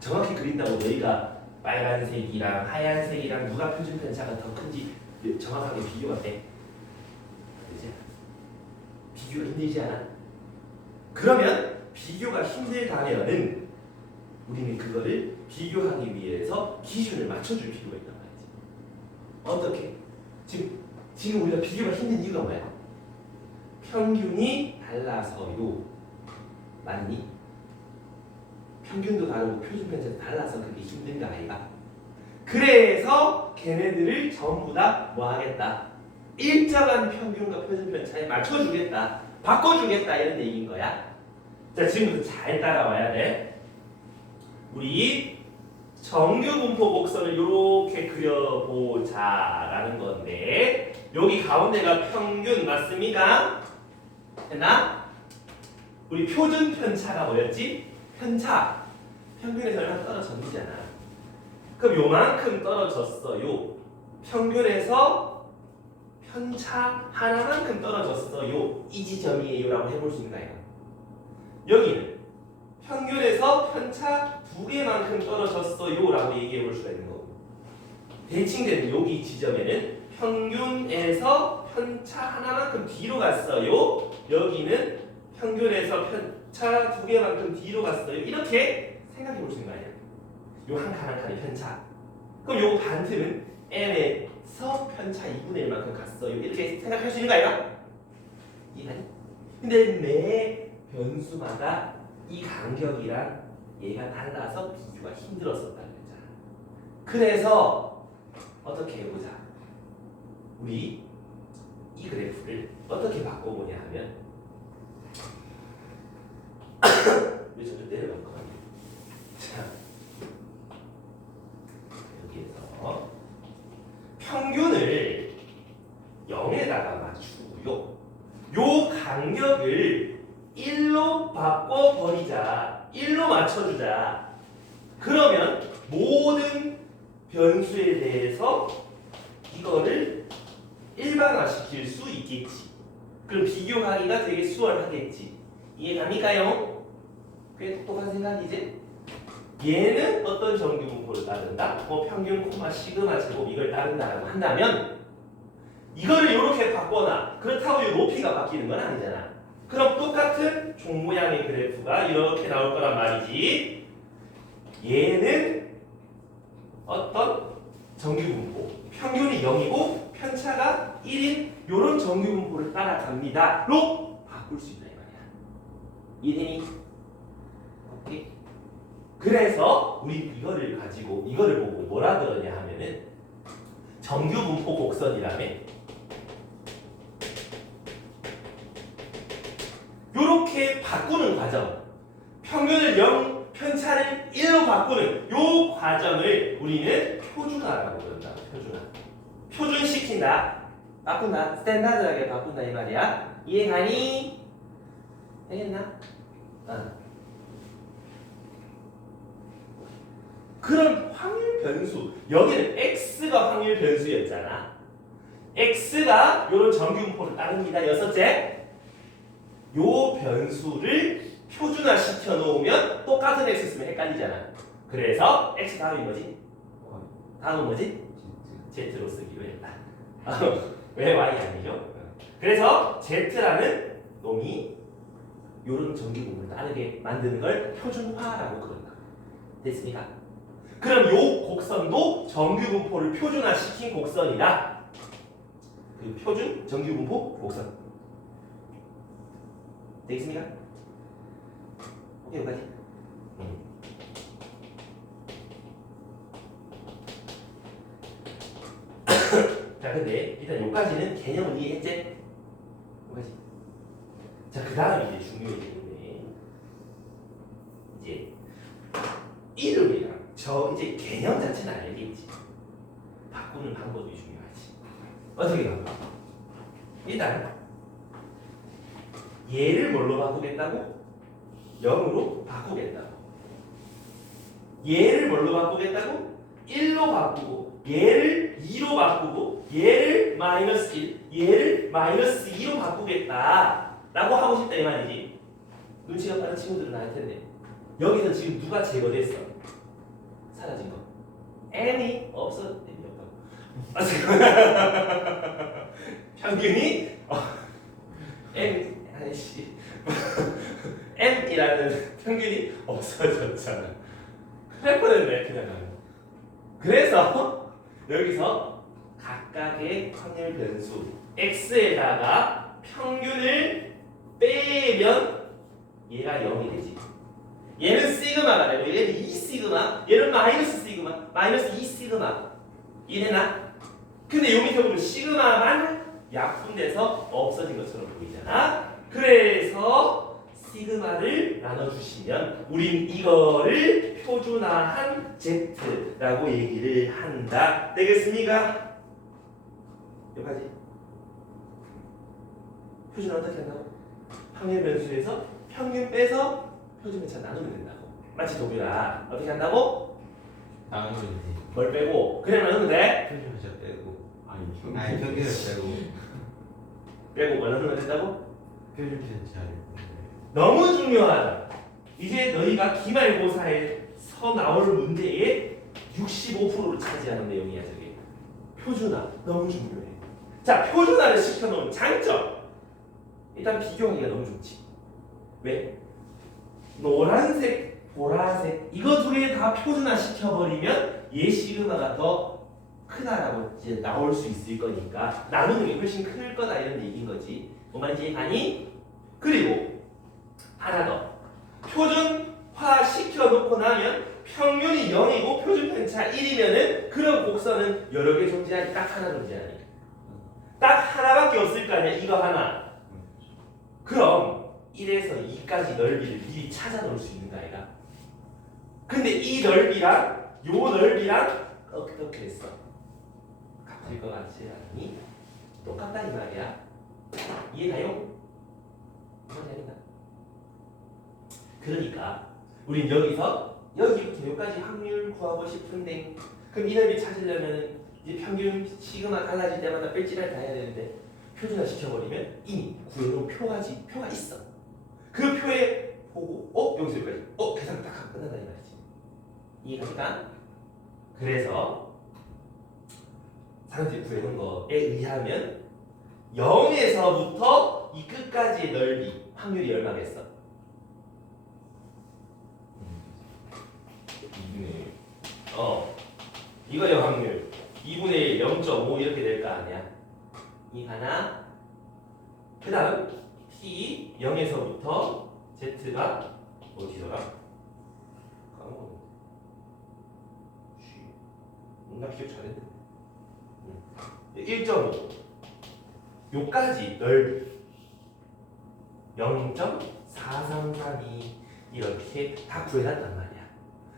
정확히 그린다고 너희가 빨간색이랑 하얀색이랑 누가 표준 편차가 더 큰지 정확하게 비교가 돼? 그렇지? 비교가 힘들지 않아? 그러면 비교가 힘들다면은 우리는 그거를 비교하기 위해서 기준을 맞춰줄 필요가 있단 말이지. 어떻게? 지금 우리가 비교가 힘든 이유가 뭐야? 평균이 달라서요. 맞니? 평균도 다르고 표준 편차도 달라서 그게 힘든 거 아이가? 그래서 걔네들을 전부 다 뭐 하겠다? 일정한 평균과 표준 편차에 맞춰주겠다, 바꿔주겠다 이런 얘기인 거야. 자, 지금부터 잘 따라와야 돼. 우리 정규 분포 곡선을 이렇게 그려보자라는 건데 여기 가운데가 평균 맞습니까? 됐나? 우리 표준 편차가 뭐였지? 편차. 평균에서 얼마 떨어졌잖아. 그럼 요만큼 떨어졌어요. 평균에서 편차 하나만큼 떨어졌어요. 이 지점이에요 라고 해볼 수 있는 거예요. 여기는 평균에서 편차 2개만큼 떨어졌어요 라고 얘기해 볼 수가 있는 거고, 대칭되는 여기 지점에는 평균에서 편차 하나만큼 뒤로 갔어요. 여기는 평균에서 편차 2개만큼 뒤로 갔어요. 이렇게 생각해 볼 수 있는 거 아니야. 요 한 칸 한 칸의 편차. 그럼 요 반틈은 M에서 편차 2분의 1만큼 갔어요. 이렇게 생각할 수 있는 거 아니야? 이해하니? 근데 매 변수마다 이 간격이랑 얘가 달라서 비교가 힘들었었다는 거잖아. 그래서 어떻게 해보자. 우리 이 그래프를 어떻게 바꿔보냐 하면 왜 저쪽 내려갈 거 같냐. 자, 여기에서 평균을 0에다가 맞추고요. 요 간격을 1로 바꿔버리자. 1로 맞춰주자. 그러면 모든 변수에 대해서 이거를 일반화시킬 수 있겠지. 그럼 비교하기가 되게 수월하겠지. 이해갑니까요? 꽤 똑똑한 생각이지? 얘는 어떤 정규 분포를 따른다? 평균, 시그마 제곱 이걸 따른다라고 한다면 이거를 이렇게 바꿔놔. 그렇다고 이 높이가 바뀌는 건 아니잖아. 그럼 똑같은 종 모양의 그래프가 이렇게 나올 거란 말이지. 얘는 어떤 정규 분포, 평균이 0이고 편차가 1인 이런 정규 분포를 따라갑니다 로 바꿀 수 있다 이 말이야. 이해되니? 오케이. 그래서 우리 이거를 가지고 이거를 보고 뭐라 그러냐 하면은 정규 분포 곡선이라며. 요렇게 바꾸는 과정, 평균을 0, 편차를 1로 바꾸는 요 과정을 우리는 표준화라고 그런다. 표준시킨다. 바꾼다. 스탠다드하게 바꾼다 이 말이야. 이해가니? 되겠나? 그럼 확률 변수, 여기는 x가 확률 변수였잖아. x가 요런 정규 분포를 따릅니다. 여섯째, 요 변수를 표준화 시켜 놓으면 똑같은 x 쓰면 헷갈리잖아. 그래서 x 다음이 뭐지? 다음은 뭐지? z로 쓰기로 했다. 왜 y 아니죠? 그래서 z라는 놈이 요런 정규 분포를 따르게 만드는 걸 표준화라고 그런다. 됐습니까? 그럼 요 곡선도 정규 분포를 표준화 시킨 곡선이다. 그 표준 정규 분포 곡선. 되겠습니까? 오케이, 여기까지. 자, 근데 일단 여기까지는 개념을 이해했지? 여기까지. 자, 그 다음 이제 중요해지는데 이제 이름이랑 이제 개념 자체는 알겠지. 바꾸는 방법이 중요하지. 어떻게 바꿔? 일단 얘를 뭘로 바꾸겠다고? 0으로 바꾸겠다고. 얘를 뭘로 바꾸겠다고? 1로 바꾸고, 얘를 2로 바꾸고, 얘를 마이너스 1, 얘를 마이너스 2로 바꾸겠다 라고 하고 싶다 이 말이지. 눈치가 빠른 친구들은 알 텐데 여기서 지금 누가 제거됐어? 사라진 거. n이 없어. 평균이 n 아이씨 n이라는 평균이 없어졌잖아. 할 뻔했네 그냥 가면. 그래서 여기서 각각의 확률 변수 x에다가 평균을 빼면 얘가 0이 되지. 얘는 시그마가 되고 얘는 2시그마, 얘는 마이너스 시그마, 마이너스 2시그마. 이해되나? 근데 요 밑에 보면 시그마만 약분돼서 없어진 것처럼 보이잖아. 그래서 시그마를 나눠주시면 우린 이거를 표준화한 Z라고 얘기를 한다. 되겠습니까? 여기까지. 표준화 어떻게 한다고? 확률 변수에서 평균 빼서 표준 편차 나누면 된다고. 마치 도규라 어떻게 한다고? 나누면 뭘 빼고 그냥 나누면 돼? 표준 편차 빼고 아니 평균을 빼고 뭐 나누면 된다고? 표준 편차를 너무 중요하다. 이제 너희가 기말고사에서 나올 문제의 65%를 차지하는 내용이야 저게. 표준화 너무 중요해. 자, 표준화를 시켜놓은 장점. 일단 비교하기가 너무 좋지. 왜? 노란색, 보라색 이거 두 개 다 표준화 시켜버리면 얘 시그마가 더 크다라고 이제 나올 수 있을 거니까 나누는 게 훨씬 클 거다 이런 얘기인 거지. 뭔 말인지 아니? 그리고 하나 더. 표준화 시켜놓고 나면 평균이 0이고 표준 편차 1이면은 그런 곡선은 여러 개 존재하니 딱 하나 존재하니. 딱 하나밖에 없을 거 아니야 이거 하나. 그럼 1에서 2까지 넓이를 미리 찾아 놓을 수 있는 거 아이가? 근데 이 넓이랑 요 넓이랑 어떻게 했어? 같을 것 같지 않니? 똑같다 이 말이야. 이해가요? 이해됩니다. 그러니까 우린 여기서 여기부터 여기까지 확률 구하고 싶은데 그럼 이 넓이 찾으려면 이제 평균 시그마 달라질 때마다 뺄지를 다 해야 되는데 표준화 시켜버리면 이미 구해놓은 표가 있어. 그 표에 보고 여기서 여기까지 계산 딱 하고 끝난다 이 말이지. 이해갑니까? 그래서 사람들이 구해놓은 거에 의하면 0에서부터 이 끝까지의 넓이 확률이 얼마겠어? 2분의 1. 이거의 확률 2분의 1, 0.5 이렇게 될 거 아니야. 이 하나. 그 다음 t 0에서부터 z가 어디더라? 까먹었네. 나 기억 잘했네. 1.5 요까지 넓이 0.4332 이렇게 다 구해놨단 말이야.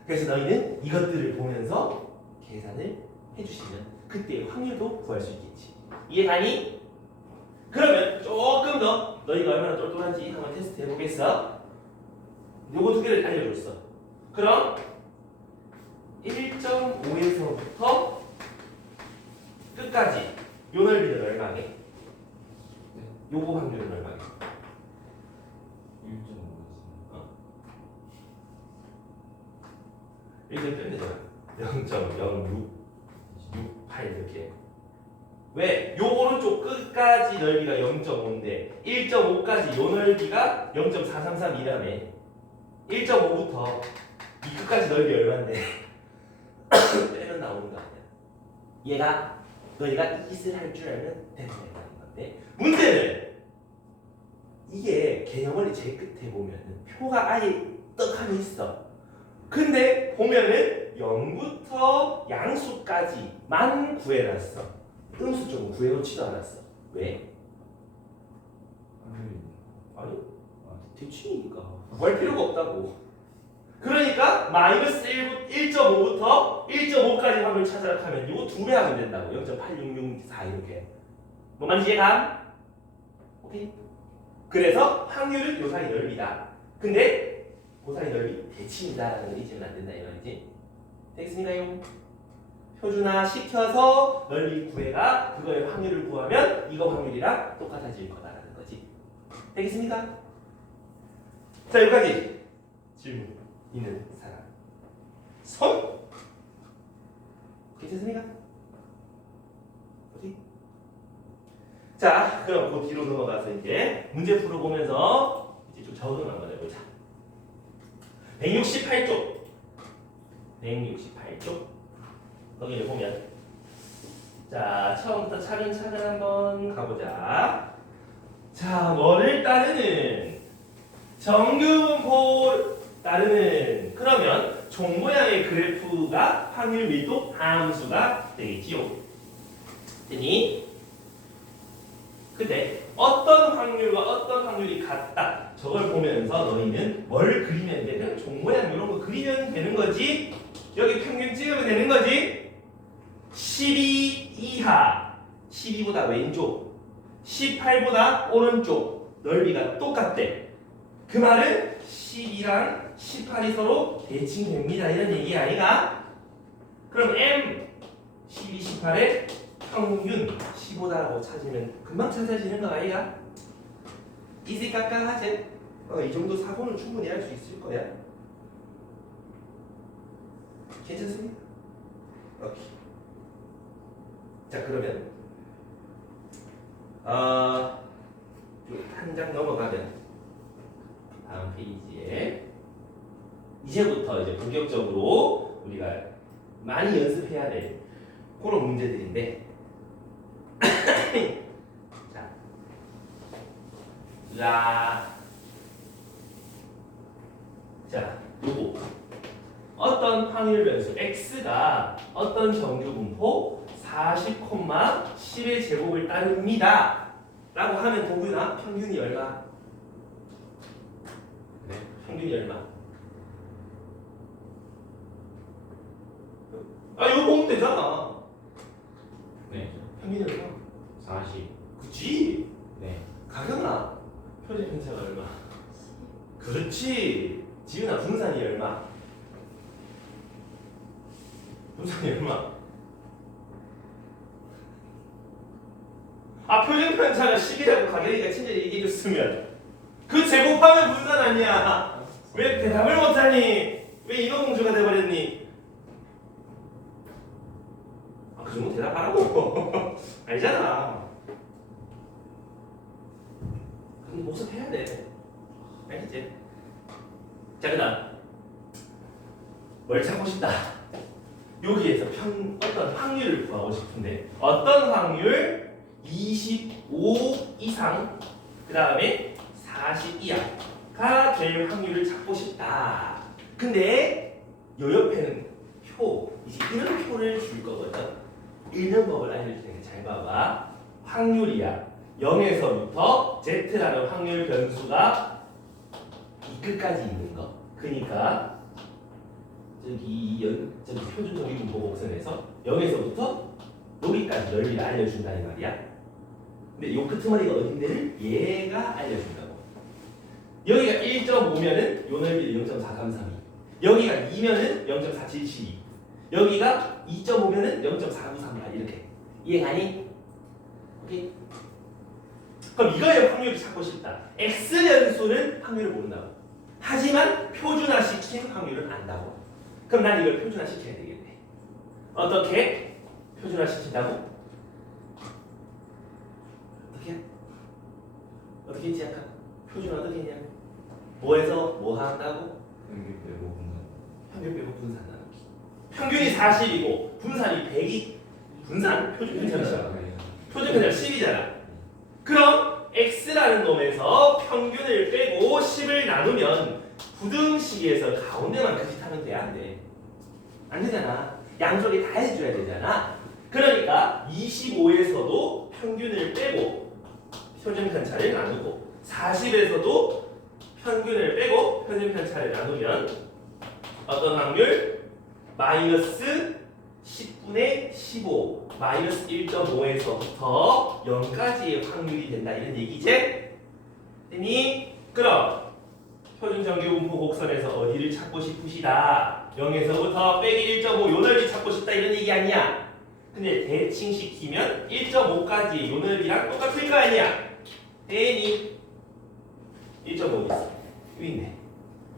그래서 너희는 이것들을 보면서 계산을 해주시면 그때 확률도 구할 수 있겠지. 이해가니? 그러면 조금 더 너희가 얼마나 똘똘한지 한번 테스트 해보겠어? 요거 두 개를 알려줬어. 그럼 1.5에서부터 끝까지 요 넓이는 얼마게? 요거 확률은 얼마게? 1.5였습니다. 이렇게 뜨면 되잖아. 0.0668 이렇게. 왜? 요 오른쪽 끝까지 넓이가 0.5인데 1.5까지 요 넓이가 0.433이라며. 1.5부터 이 끝까지 넓이 얼마인데 빼면 나오는 거 아니야. 얘가 너희가 이 짓을 할 줄 알면 되는 건데, 문제는 이게 개념원리 제일 끝에 보면은 표가 아예 떡하니 있어. 근데 보면은 0부터 양수까지만 구해놨어. 음수 쪽은 구해놓지도 않았어. 왜? 아니 대충이니까 구할 필요가 없다고. 그러니까 마이너스 1.5부터 1.5까지 확률 찾아라 하면 이거 2배 하면 된다고. 0.8664 이렇게. 뭐 말인지 이해가? 오케이? 그래서 확률은 요 사이 넓이다. 근데 그 사이 넓이 대칭이다라는 걸 잊으면 안 된다 이 말이지. 되겠습니까요? 표준화 시켜서 넓이 구해가 그거의 확률을 구하면 이거 확률이랑 똑같아질 거다라는 거지. 되겠습니까? 자, 여기까지 질문 있는 사람 손? 괜찮습니까? 어디? 자, 그럼 그 뒤로 넘어가서 이제 문제 풀어보면서 이제 좀 적응 한번 해보자. 168쪽 거기를 보면, 자, 처음부터 차근차근 한번 가보자. 자, 뭐를 따르는? 정규분포 따르는. 그러면 종 모양의 그래프가 확률 밀도 함수가 되겠지요. 되니? 근데 어떤 확률과 어떤 확률이 같다. 저걸 보면서 너희는 뭘 그리면 돼? 그냥 종 모양 이런 거 그리면 되는 거지. 여기 평균 찍으면 되는 거지. 12 이하, 12보다 왼쪽, 18보다 오른쪽 넓이가 똑같대. 그 말은 12랑 18이 서로 대칭됩니다 이런 얘기 아이가? 그럼 M 12, 18의 평균 15다라고 찾으면 금방 찾아지는 거 아이가? 이제 깎아하지? 이 정도 사고는 충분히 할 수 있을 거야. 괜찮습니까? 오케이. 자, 그러면 한 장 넘어가면 다음 페이지에 이제부터 이제 본격적으로 우리가 많이 연습해야 될 그런 문제들인데 자, 요거 어떤 확률 변수 x가 어떤 정규 분포 40,10의 제곱을 따릅니다 라고 하면 도구나 평균이 얼마? 네. 평균이 얼마? 이거 보면 되잖아. 네. 평균이 얼마? 40. 그치? 네. 가격아 표준 편차가 얼마? 그렇지. 지은아 분산이 얼마? 분산이 얼마? 표준 편차가 10이라고 가격이가 친절히 얘기해줬으면 그 제곱하면 분산 아니야. 왜 대답을 못하니? 왜 인어공주가 돼버렸니? 그 정도 대답하라고. 알잖아. 그럼 복습해야 돼. 알겠지? 자, 그다음 뭘 찾고 싶다. 여기에서 어떤 확률을 구하고 싶은데 어떤 확률? 25 이상 그 다음에 40 이하가 될 확률을 찾고 싶다. 근데 요 옆에는 표 이제 이런 표를 줄 거거든. 읽는 법을 알려줄 테니까 잘 봐봐. 확률이야. 0에서부터 Z라는 확률 변수가 이 끝까지 있는 거. 그러니까 저기 표준 정의분포 곡선에서 0에서부터 여기까지 넓이를 알려준다는 말이야. 근데 요 끄트머리가 어딘데를 얘가 알려준다고. 여기가 1.5면은 요 넓이를 0.433. 여기가 2면은 0.4772. 여기가 2.5면은 0.4938 이렇게. 이해가니? 오케이? 그럼 이거의 확률을 찾고 싶다. X 변수는 확률을 모른다고. 하지만 표준화시킨 확률을 안다고. 그럼 난 이걸 표준화시켜야 되겠네. 어떻게 표준화시킨다고? 어떻게 했지 아까? 표준 어떻게 했냐? 뭐에서 뭐 한다고? 평균 빼고 분산. 평균 빼고 분산 나누기. 평균이 40이고 분산이 100이 분산 표준 편차이잖아. 표준 편차가 10이잖아. 그럼 x라는 놈에서 평균을 빼고 10을 나누면 부등식에서 가운데만 그짓하면 돼? 안 돼? 안 되잖아. 양쪽에 다 해줘야 되잖아. 그러니까 25에서도 평균을 빼고 표준 편차를 나누고 40에서도 평균을 빼고 표준 편차를 나누면 어떤 확률? 마이너스 10분의 15 마이너스 1.5에서부터 0까지의 확률이 된다 이런 얘기지? 되니? 그럼 표준 정규분포 곡선에서 어디를 찾고 싶으시다 0에서부터 빼기 1.5 요 넓이 찾고 싶다 이런 얘기 아니야? 근데 대칭시키면 1.5까지 요 넓이랑 똑같을 거 아니야? 되니? 1.5 있어. 여기 있네.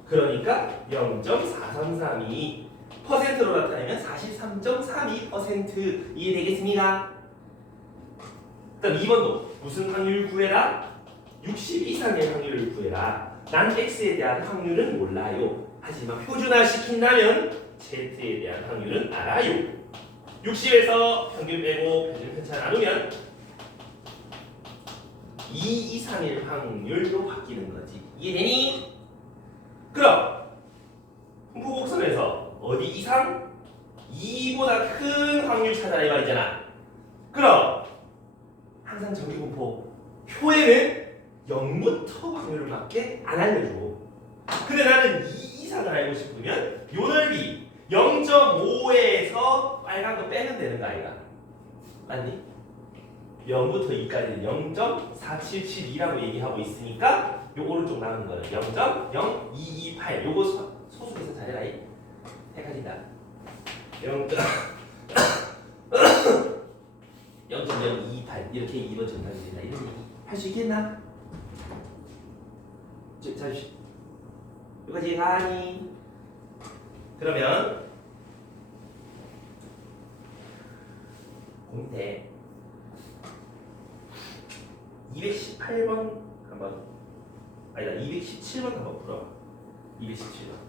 그러니까 0.4332 퍼센트로 나타내면 43.32% 이해되겠습니까? 그다음 2번도 무슨 확률 구해라? 60 이상의 확률을 구해라. 난 X에 대한 확률은 몰라요. 하지만 표준화 시킨다면 Z에 대한 확률은 알아요. 60에서 평균 빼고 표준 편차 나누면 2 이상일 확률로 바뀌는 거지. 이해되니? 그럼 분포곡선에서 어디 이상? 2보다 큰 확률 찾아라 이 말이잖아. 그럼 항상 정규분포 표에는 0부터 확률을밖에 안 알려줘. 근데 나는 2 이상을 알고 싶으면 요 넓이 0.5에서 빨간 거 빼면 되는 거 아이가? 맞니? 0부터 2까지는 0.4772라고 얘기하고 있으니까 요 오른쪽 남은 거는 0.0228 요거 소수해서 잘해라. 헷갈린다. 0.028 이렇게 2번 정답이 된다. 이런 얘기 할 수 있겠나? 자, 여기까지 가니? 그러면 공대 218번 한번 아니다 217번 한번 풀어. 217번.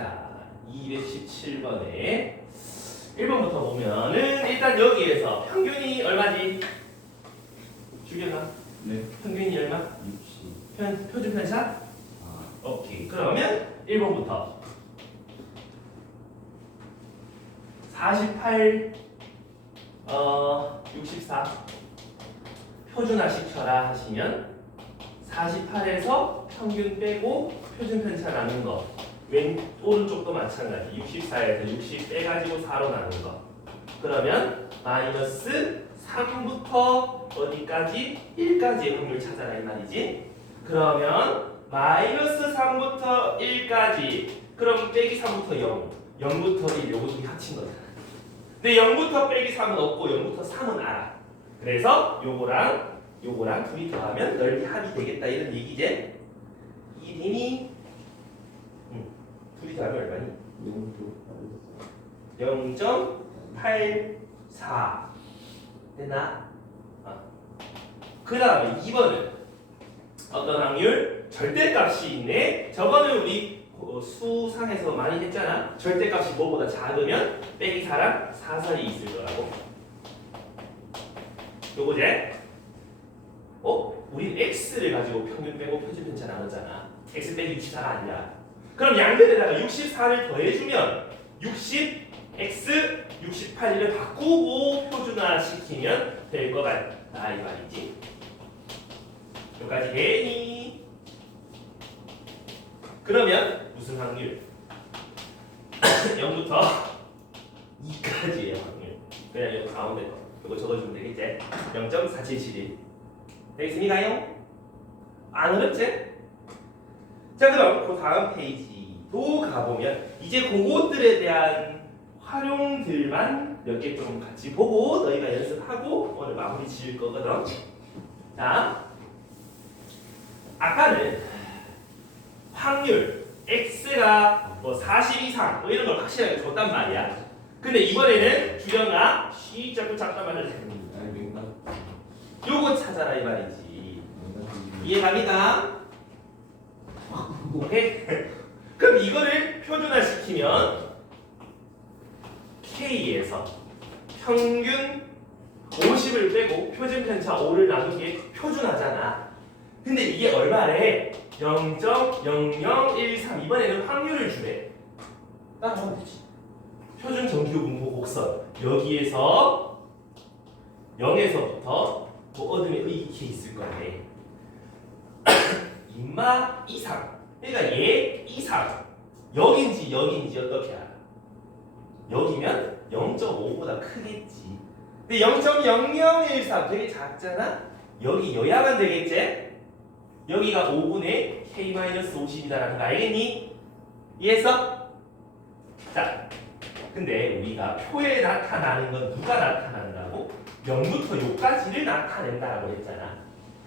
자, 217번에 1번부터 보면은 일단 여기에서 평균이 얼마지? 주경아, 네. 평균이 얼마? 60. 표준 편차? 아, 오케이. 그러면 1번부터 48, 64 표준화 시켜라 하시면 48에서 평균 빼고 표준 편차 나눈 거. 오른쪽도 마찬가지. 64에서 60 빼가지고 4로 나눈 거. 그러면 마이너스 3부터 어디까지? 1까지의 확률 찾아라 이 말이지. 그러면 마이너스 3부터 1까지. 그럼 빼기 3부터 0. 0부터 1 요거 둘이 합친 거잖아. 근데 0부터 빼기 3은 없고 0부터 3은 알아. 그래서 요거랑 둘이 더하면 넓이 합이 되겠다 이런 얘기지. 이름이 둘이 더하면 얼마니? 0.84 됐나? 그 다음에 2번은 어떤 확률? 절대값이 있네. 저거는 우리 수상에서 많이 했잖아. 절대값이 뭐보다 작으면 빼기 4랑 4 사이 있을 거라고. 요거제? 우린 x를 가지고 평균 빼고 표준 편차 나눴잖아. x 빼기 64가 아니라. 그럼 양변에다가 64를 더해주면 60, x, 68을 바꾸고 표준화 시키면 될 것 같다 이 말이지. 여기까지 되니? 그러면 무슨 확률? 0부터 2까지의 확률. 그냥 이 가운데 거. 이거 적어주면 되겠지? 0.4771 되겠습니까요? 안 어렵지? 자 그럼 그 다음 페이지도 가보면 이제 그것들에 대한 활용들만 몇 개 좀 같이 보고 너희가 연습하고 오늘 마무리 지을 거거든. 자 아까는 확률 x가 뭐 40 이상 뭐 이런 걸 확실하게 줬단 말이야. 근데 이번에는 주령아 시작도 잠깐만을 아니 민간. 요거 찾아라 이 말이지. 이해갑니까? 오케이? 그럼 이거를 표준화 시키면 K에서 평균 50을 빼고 표준 편차 5를 나누게 표준하잖아. 근데 이게 얼마래? 0.0013 이번에는 확률을 주래. 따라하면 되지. 표준 정기후 분포 곡선 여기에서 0에서부터 뭐 얻으면 이렇게 있을 건데 인마 이상 그러니까 얘 이상 여긴지 어떻게 알아? 여기면 0.5보다 크겠지. 근데 0.0013 되게 작잖아? 여기 여야만 되겠지? 여기가 5분의 K-50이다라는 거 알겠니? 이해했어? 자, 근데 우리가 표에 나타나는 건 누가 나타난다고? 0부터 요까지를 나타낸다라고 했잖아.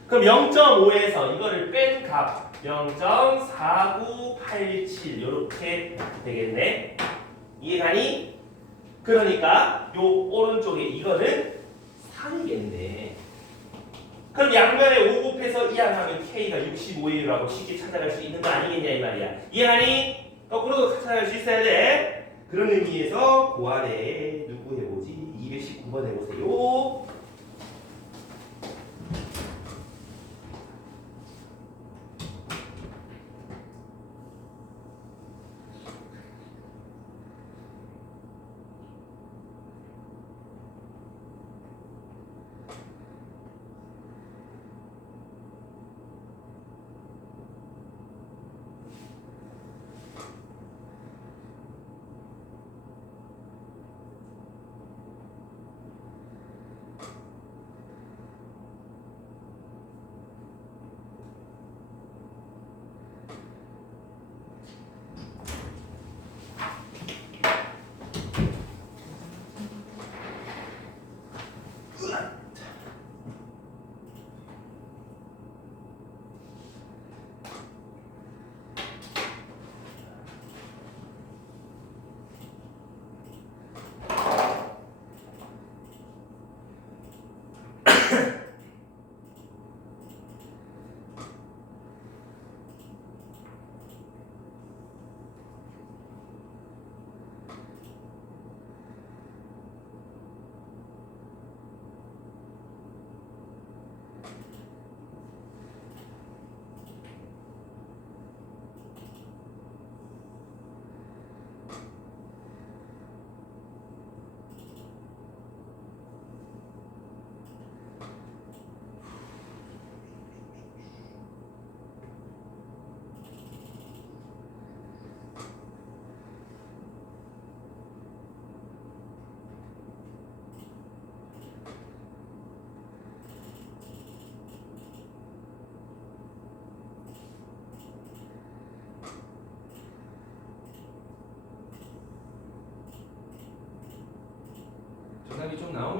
그럼 0.5에서 이거를 뺀 값 0.4987 이렇게 되겠네. 이해가니? 그러니까 요 오른쪽에 이거는 3이겠네. 그럼 양면에 5 곱해서 이항하면 K가 65예요라고 쉽게 찾아갈 수 있는 거 아니겠냐 이 말이야. 이해가니? 거꾸로도 찾아갈 수 있어야 돼. 그런 의미에서 그 아래에 누구 해보지? 219번 해보세요.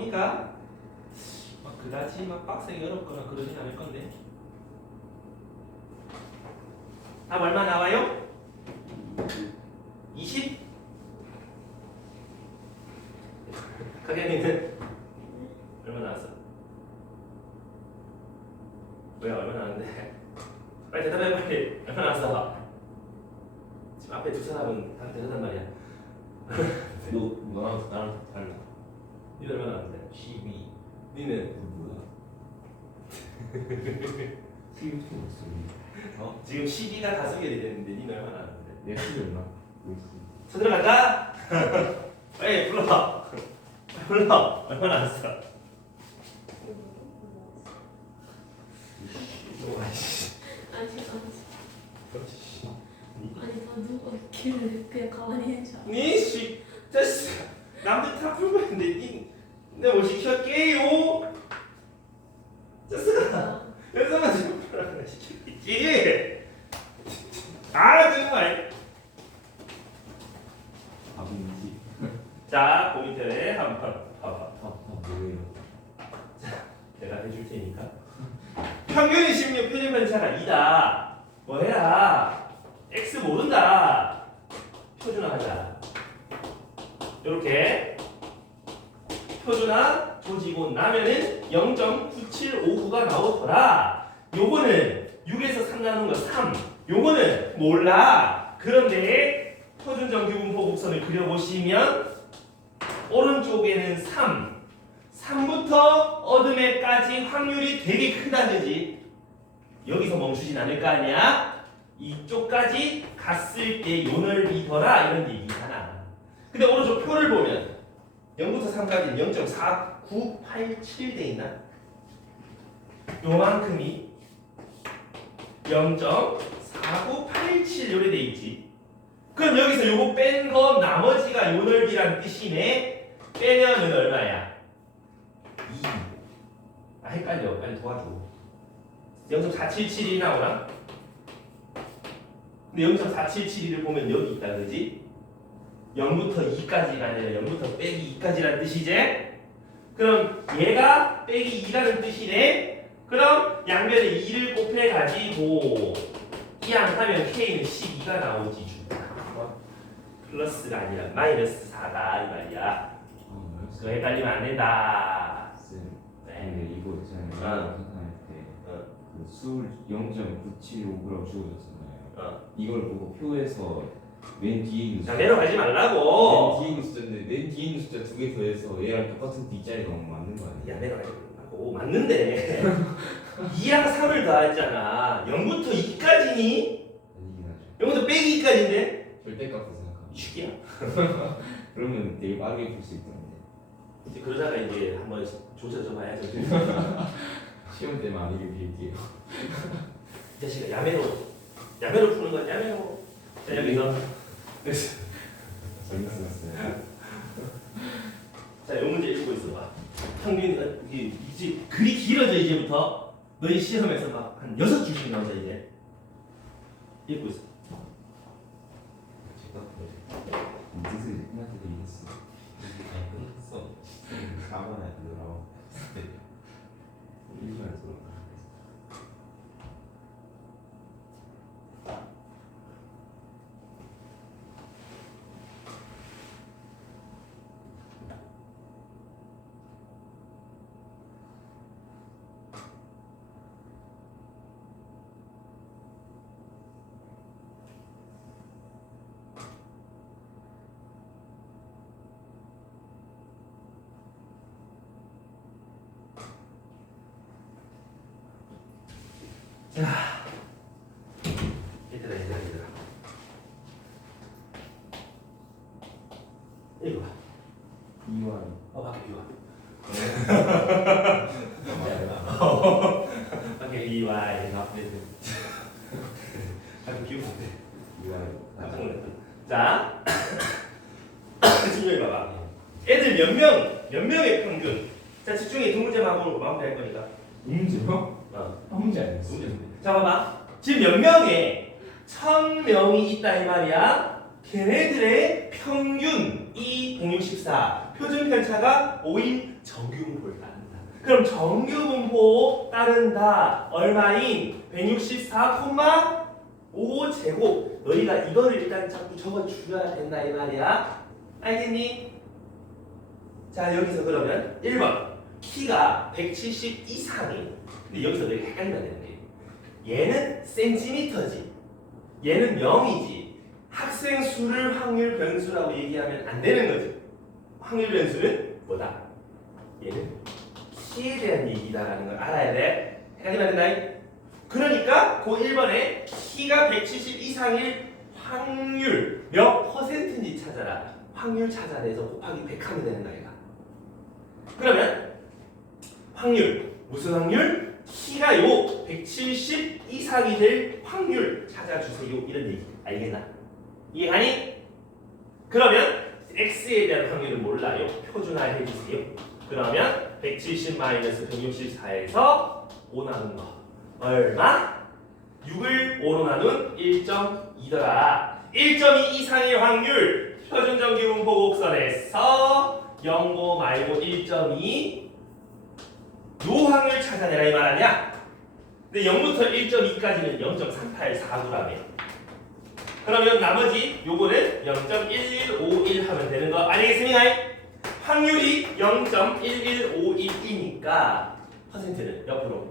나오니까 막 그다지 막 빡세게 어렵거나 그러진 않을 건데. 답 얼마 나와요? 20? 가게님은 얼마 나왔어? 뭐야 얼마 나왔는데? 빨리 대답해 빨리. 얼마 나왔어? 지금 앞에 두 사람은 다 대답한 말이야. 너랑 나랑 달라. 니는 얼마 나왔는데? 12. 니는? 뭐야? 12도 없어. 지금 12가 다섯 개이 됐는데 니는 얼마 나왔는데? 내가 12 얼마? 손 들어간다? 빨리 불러. 불러. 얼마 나왔어? 아니 다 누가 길래 그냥 가만히 해줘. 니씨 됐어. 남들 다 풀고 있는데 내가 뭐 시켰게요? 됐어. 여기서만 지금 풀어라 시켰겠지. 아 정말. 답인지. 자 고민표에 한번 봐봐. 뭐예요? 내가 해줄 테니까. 평균 16 표준 편차가 2다. 뭐 해라. x 모른다. 표준화하자. 이렇게 표준화 조지고 나면은 0.9759가 나오더라. 요거는 6에서 3 나누는 거 3. 요거는 몰라. 그런데 표준 정규분포 곡선을 그려보시면 오른쪽에는 3. 3부터 어둠에까지 확률이 되게 크다는 듯이 여기서 멈추진 않을 거 아니야? 이쪽까지 갔을 때 요 넓이더라 이런 얘기잖아. 근데 오른쪽 표를 보면 0부터 3까지는 0.4987 돼 있나? 요만큼이 0.4987 요래 돼 있지. 그럼 여기서 요거 뺀 거 나머지가 요 넓이란 뜻이네. 빼면은 얼마야? 2. 아 헷갈려. 빨리 도와줘. 0.477이 나오나? 근데 0.477을 보면 여기 있다 그지? 0부터 2까지가 아니라 0부터 빼기 2까지라는 뜻이지? 그럼 얘가 빼기 2라는 뜻이네? 그럼 양변에 2를 곱해가지고 이항하면 K는 12가 나오지 주다. 플러스가 아니라 마이너스 4다 이 말이야. 그거 헷갈리면 안 된다. 근데 이거 있잖아요. 계산할 때그 수를 0.975라고 주어졌잖아요. 이걸 보고 표에서 맨 뒤에 있는 자 내려가지 말라고. 맨 뒤에 있는 숫자인데 맨 뒤에 있는 숫자 두 개 더해서 얘랑 똑같은 뒷자리가 너무 맞는 거 아니야? 야 내려가지 말라고. 맞는데 2랑 3을 더했잖아. 0부터 2까지니? 아니긴 하죠. 0부터 빼기 2까지인데? 절대값을 생각하면 이 새끼야. 그러면 되게 빠르게 풀 수 있던데. 이제 그러다가 이제 한번 조져줘 봐야죠. 시험 때만 안 이겨드릴게요. 이 자식아 야매로 푸는 거야 야매로. 자 여기서 재밌었어요. 자 요 문제 읽고 있어봐. 평균 이제 글이 길어져 이제부터 너희 시험에서 막 한 6줄씩 나온다 이제. 읽고 있어. 이 뜻을 끝날 때도 이겼어. 끝났어. 4번에 들어가고. 1번에 들어가. 얘들아 읽어봐. 2와 밖에 비와. 맞아요. 밖에 비와. 앞에서 밖에 비오면 안 돼. 2와 깜짝 놀랐다. 자, 집중해 봐봐. 애들 몇 명의 평균. 자, 집중해. 두 문제만 하고 마무리할 거니까. 문제요? 한 문제 아니었어. 자, 봐봐. 지금 몇 명에 1000명이 있다 이 말이야. 걔네들의 평균이 164. 표준 편차가 5인 정규분포를 따른다. 그럼 정규분포 따른다. 얼마인? 164,5제곱. 너희가 이거를 일단 자꾸 적어줘야 된다 이 말이야. 알겠니? 자 여기서 그러면 1번 키가 170 이상이. 근데 여기서 너희가 헷갈리면 되는 게 얘는 센티미터지 얘는 0이지. 학생 수를 확률 변수라고 얘기하면 안 되는 거지. 확률 변수는 뭐다? 얘는 키에 대한 얘기다라는 걸 알아야 돼. 헷갈리면 안 된다. 그러니까 그 1번에 키가 170 이상일 확률 몇 퍼센트인지 찾아라. 확률 찾아내서 곱하기 100 하면 되는 거야. 그러면 확률 무슨 확률? 키가 요 170 이상이 될 확률 찾아주세요. 이런 얘기 알겠나? 이해가니? 그러면 x에 대한 확률은 몰라요. 표준화해 주세요. 그러면 170 마이너스 164에서 5 나눈 거 얼마? 6을 5로 나눈 1.2더라. 1.2 이상의 확률 표준 정규분포 곡선에서 0고 말고 1.2 요 확률 찾아내라 이 말 아니야? 근데 0부터 1.2까지는 0.3849라며. 그러면 나머지 요거는 0.1151 하면 되는 거 아니겠습니까? 확률이 0.1151이니까 퍼센트는 몇 프로?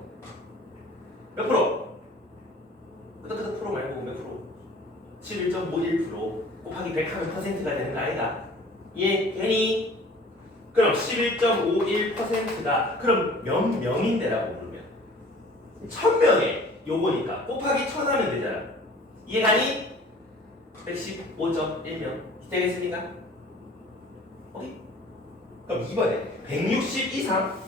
몇 프로? 끄덕끄덕 프로 말고 몇 프로? 11.51% 곱하기 100 하면 퍼센트가 되는 거 아니다? 예, 되니? 그럼 11.51%다. 그럼 몇 명인데라고 부르면 1000명에 요거니까 곱하기 1000 하면 되잖아. 이해가니? 115.1명 되겠습니까? 오케이? 그럼 2번에 160 이상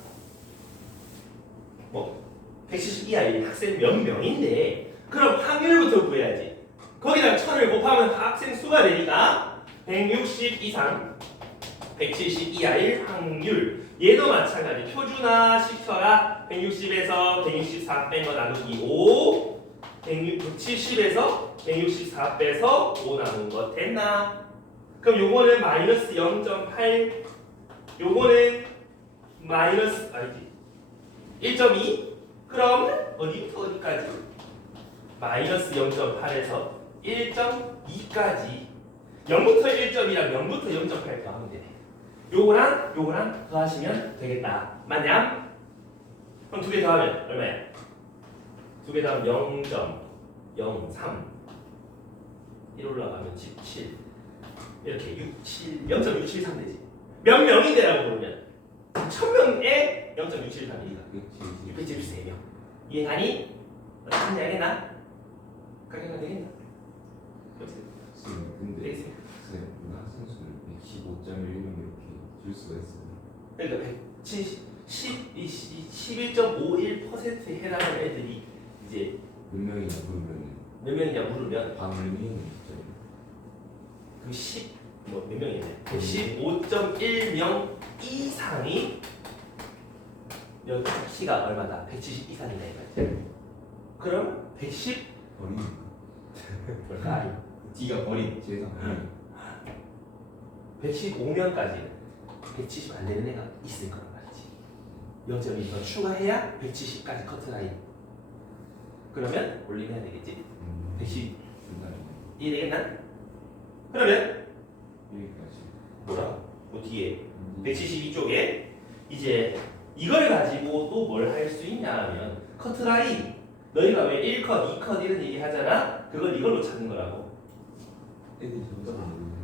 170 이하의 학생 몇 명인데 그럼 확률부터 구해야지. 거기다 1000을 곱하면 학생 수가 되니까 160 이상 170 이하일 확률. 얘도 마찬가지. 표준화 시켜라. 160에서 164 뺀 거 나누기 5 170에서 164 빼서 5 나눈 거 됐나? 그럼 요거는 마이너스 0.8 요거는 마이너스 아니지 1.2 그럼 어디부터 어디까지? 마이너스 0.8에서 1.2까지 0부터 1.2랑 0부터 0.8 더하면 되네. 요거랑 더하시면 되겠다. 맞냐? 그럼 두 개 더하면 얼마야? 두 개 더하면 0.03 1 올라가면 17 이렇게 67 0.673 되지. 몇 명인데라고 부르면 1000명에 0.673이니까 673명. 이해하니? 어떻게 알겠나? 가격가 되겠나? 근데 되겠습니까? 학생 수를 115.1명 이렇게 줄 수가 있어요. 그러니까 11.51%에 해당하는 애들이 이제 몇 명이냐 물으면 몇 명이냐 물으면 반명이 진짜 그 10 몇 명이냐 115.1명 이상이 여기 키가 얼마다 170 이상이다 이 말이야. 그럼 110 버리니까 뭘까? D가 버린 재산 115명까지 170 안 되는 애가 있을 거란 말이지. 0.1 더 추가해야 170까지 커트라인. 그러면 올리면 되겠지. 110 이해되겠나? 그러면 여기까지 뭐라? 그 뒤에 172쪽에 이제 이걸 가지고 또 뭘 할 수 있냐 하면 커트라인. 너희가 왜 1컷, 2컷 이런 얘기 하잖아? 그걸 이걸로 찾는 거라고. 애들이 점수를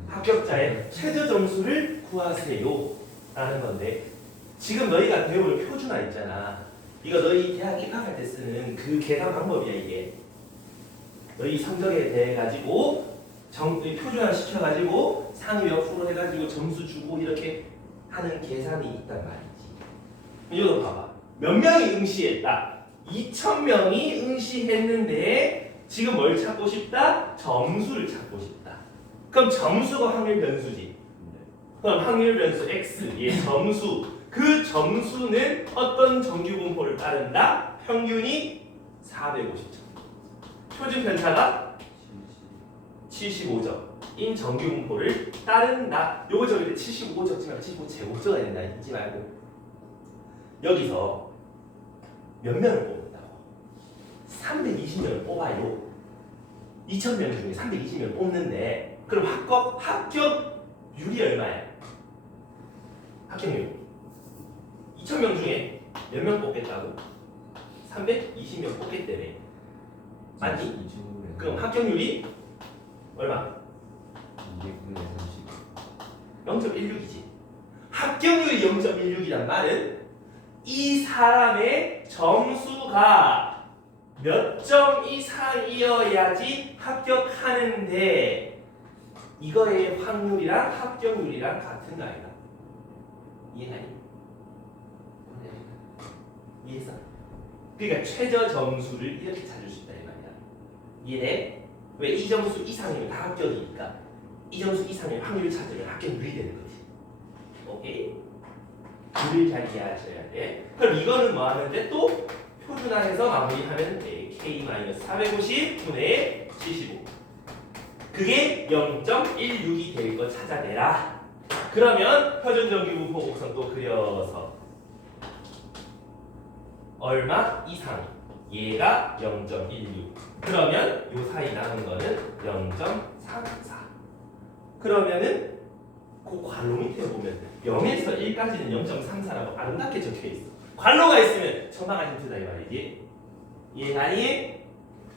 합격자의 최저 점수를 구하세요 라는 건데 지금 너희가 배우는 표준화 있잖아. 이거 너희 대학 입학할 때 쓰는 그 계산 방법이야. 이게 너희 성적에 대해 가지고 표준화 시켜가지고 상위 몇 프로 해가지고 점수 주고 이렇게 하는 계산이 있단 말이지. 이거 봐봐. 몇 명이 응시했다. 2000명이 응시했는데 지금 뭘 찾고 싶다? 점수를 찾고 싶다. 그럼 점수가 확률 변수지. 그럼 확률 변수 x 얘 점수. 그 점수는 어떤 정규분포를 따른다? 평균이 450점. 표준 편차가 75점인 정규분포를 따른다. 요거 적을 때 75 적지 말고 75 제곱 적어야 된다. 잊지 말고. 여기서 몇 명을 뽑는다고? 320명을 뽑아요. 2,000명 중에 320명을 뽑는데 그럼 합격률이 얼마야? 합격률 2,000명 중에 몇 명 뽑겠다고? 320명 뽑겠대네. 맞니? 그럼 합격률이 얼마? 0.16이지. 합격률이 0.16이란 말은 이 사람의 점수가 몇 점 이상이어야지 합격하는데 이거의 확률이랑 합격률이랑 같은 거 아니다. 이해가니? 이해했어? 그러니까 최저 점수를 이렇게 찾을 수 있다 이 말이야. 이해돼? 왜 이 점수 이상이면 다 합격이니까 이 점수 이상의 확률을 찾으면 합격률이 되는 거지. 오케이? 줄을 잘 이해하셔야 돼. 그럼 이거는 뭐 하면 돼? 또 표준화해서 마무리하면 돼. K-450 분의 75. 그게 0.16이 될 거 찾아내라. 그러면 표준정규분 포곡선도 그려서 얼마 이상? 얘가 0.16. 그러면 요 사이 남은 거는 0.34. 그러면은 그 괄호 밑에 보면 0에서 1까지는 0.34라고 아름답게 적혀 있어. 괄호가 있으면 천마가 힌트다 이 말이지. 이해가니?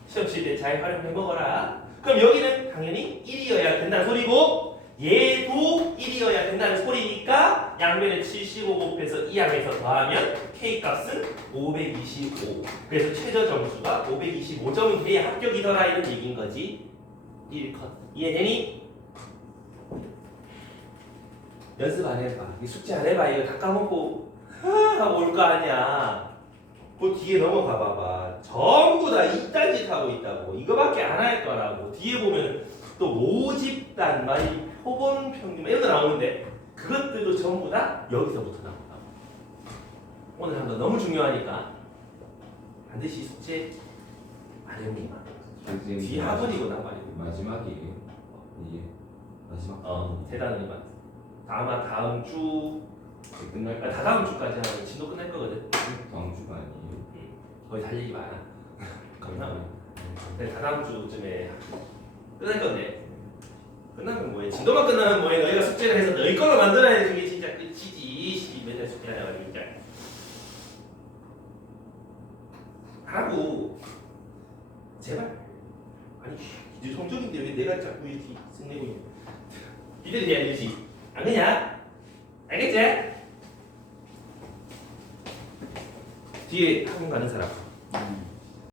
시험 칠 때 잘 활용해 먹어라. 그럼 여기는 당연히 1이어야 된다는 소리고 얘도 1이어야 된다는 소리니까 양변에 75 곱해서 2항에서 더하면 K 값은 525. 그래서 최저 점수가 525점이 돼야 합격이더라 이런 얘기인 거지. 1컷. 이해되니? 연습 안 해봐. 숙제 안 해봐. 이거 다 까먹고 하고 올 거 아니야. 그 뒤에 넘어가 봐봐. 전부 다 이딴 짓 하고 있다고. 이거밖에 안 할 거라고. 뒤에 보면 또 모집단, 표본 평균 이런 거 나오는데 그것들도 전부 다 여기서부터 나온다고. 오늘 한 거 너무 중요하니까 반드시 숙제 마련이만. 뒤에 학원이구나 말이고. 마지막이에요. 이게 마지막. 대단히만. 아마 다음 주 끝날 거. 다다음 주까지 하면 진도 끝날 거거든. 다음 주가 아니에요. 거의 할 얘기 많아. 겁나. 근데 다다음 주쯤에 끝날 건데 끝나면 뭐해? 진도만 끝나면 뭐해? 너희가 숙제를 해서 너희 걸로 만들어야 그게 진짜 끝이지. 맨날 숙제하다가 진짜 하고 제발. 아니 이제 성적인데 왜 내가 자꾸 이렇게 승내고 있냐? 니들이 해야 되지. 안 그냐? 알겠지? 뒤에 학원 가는 사람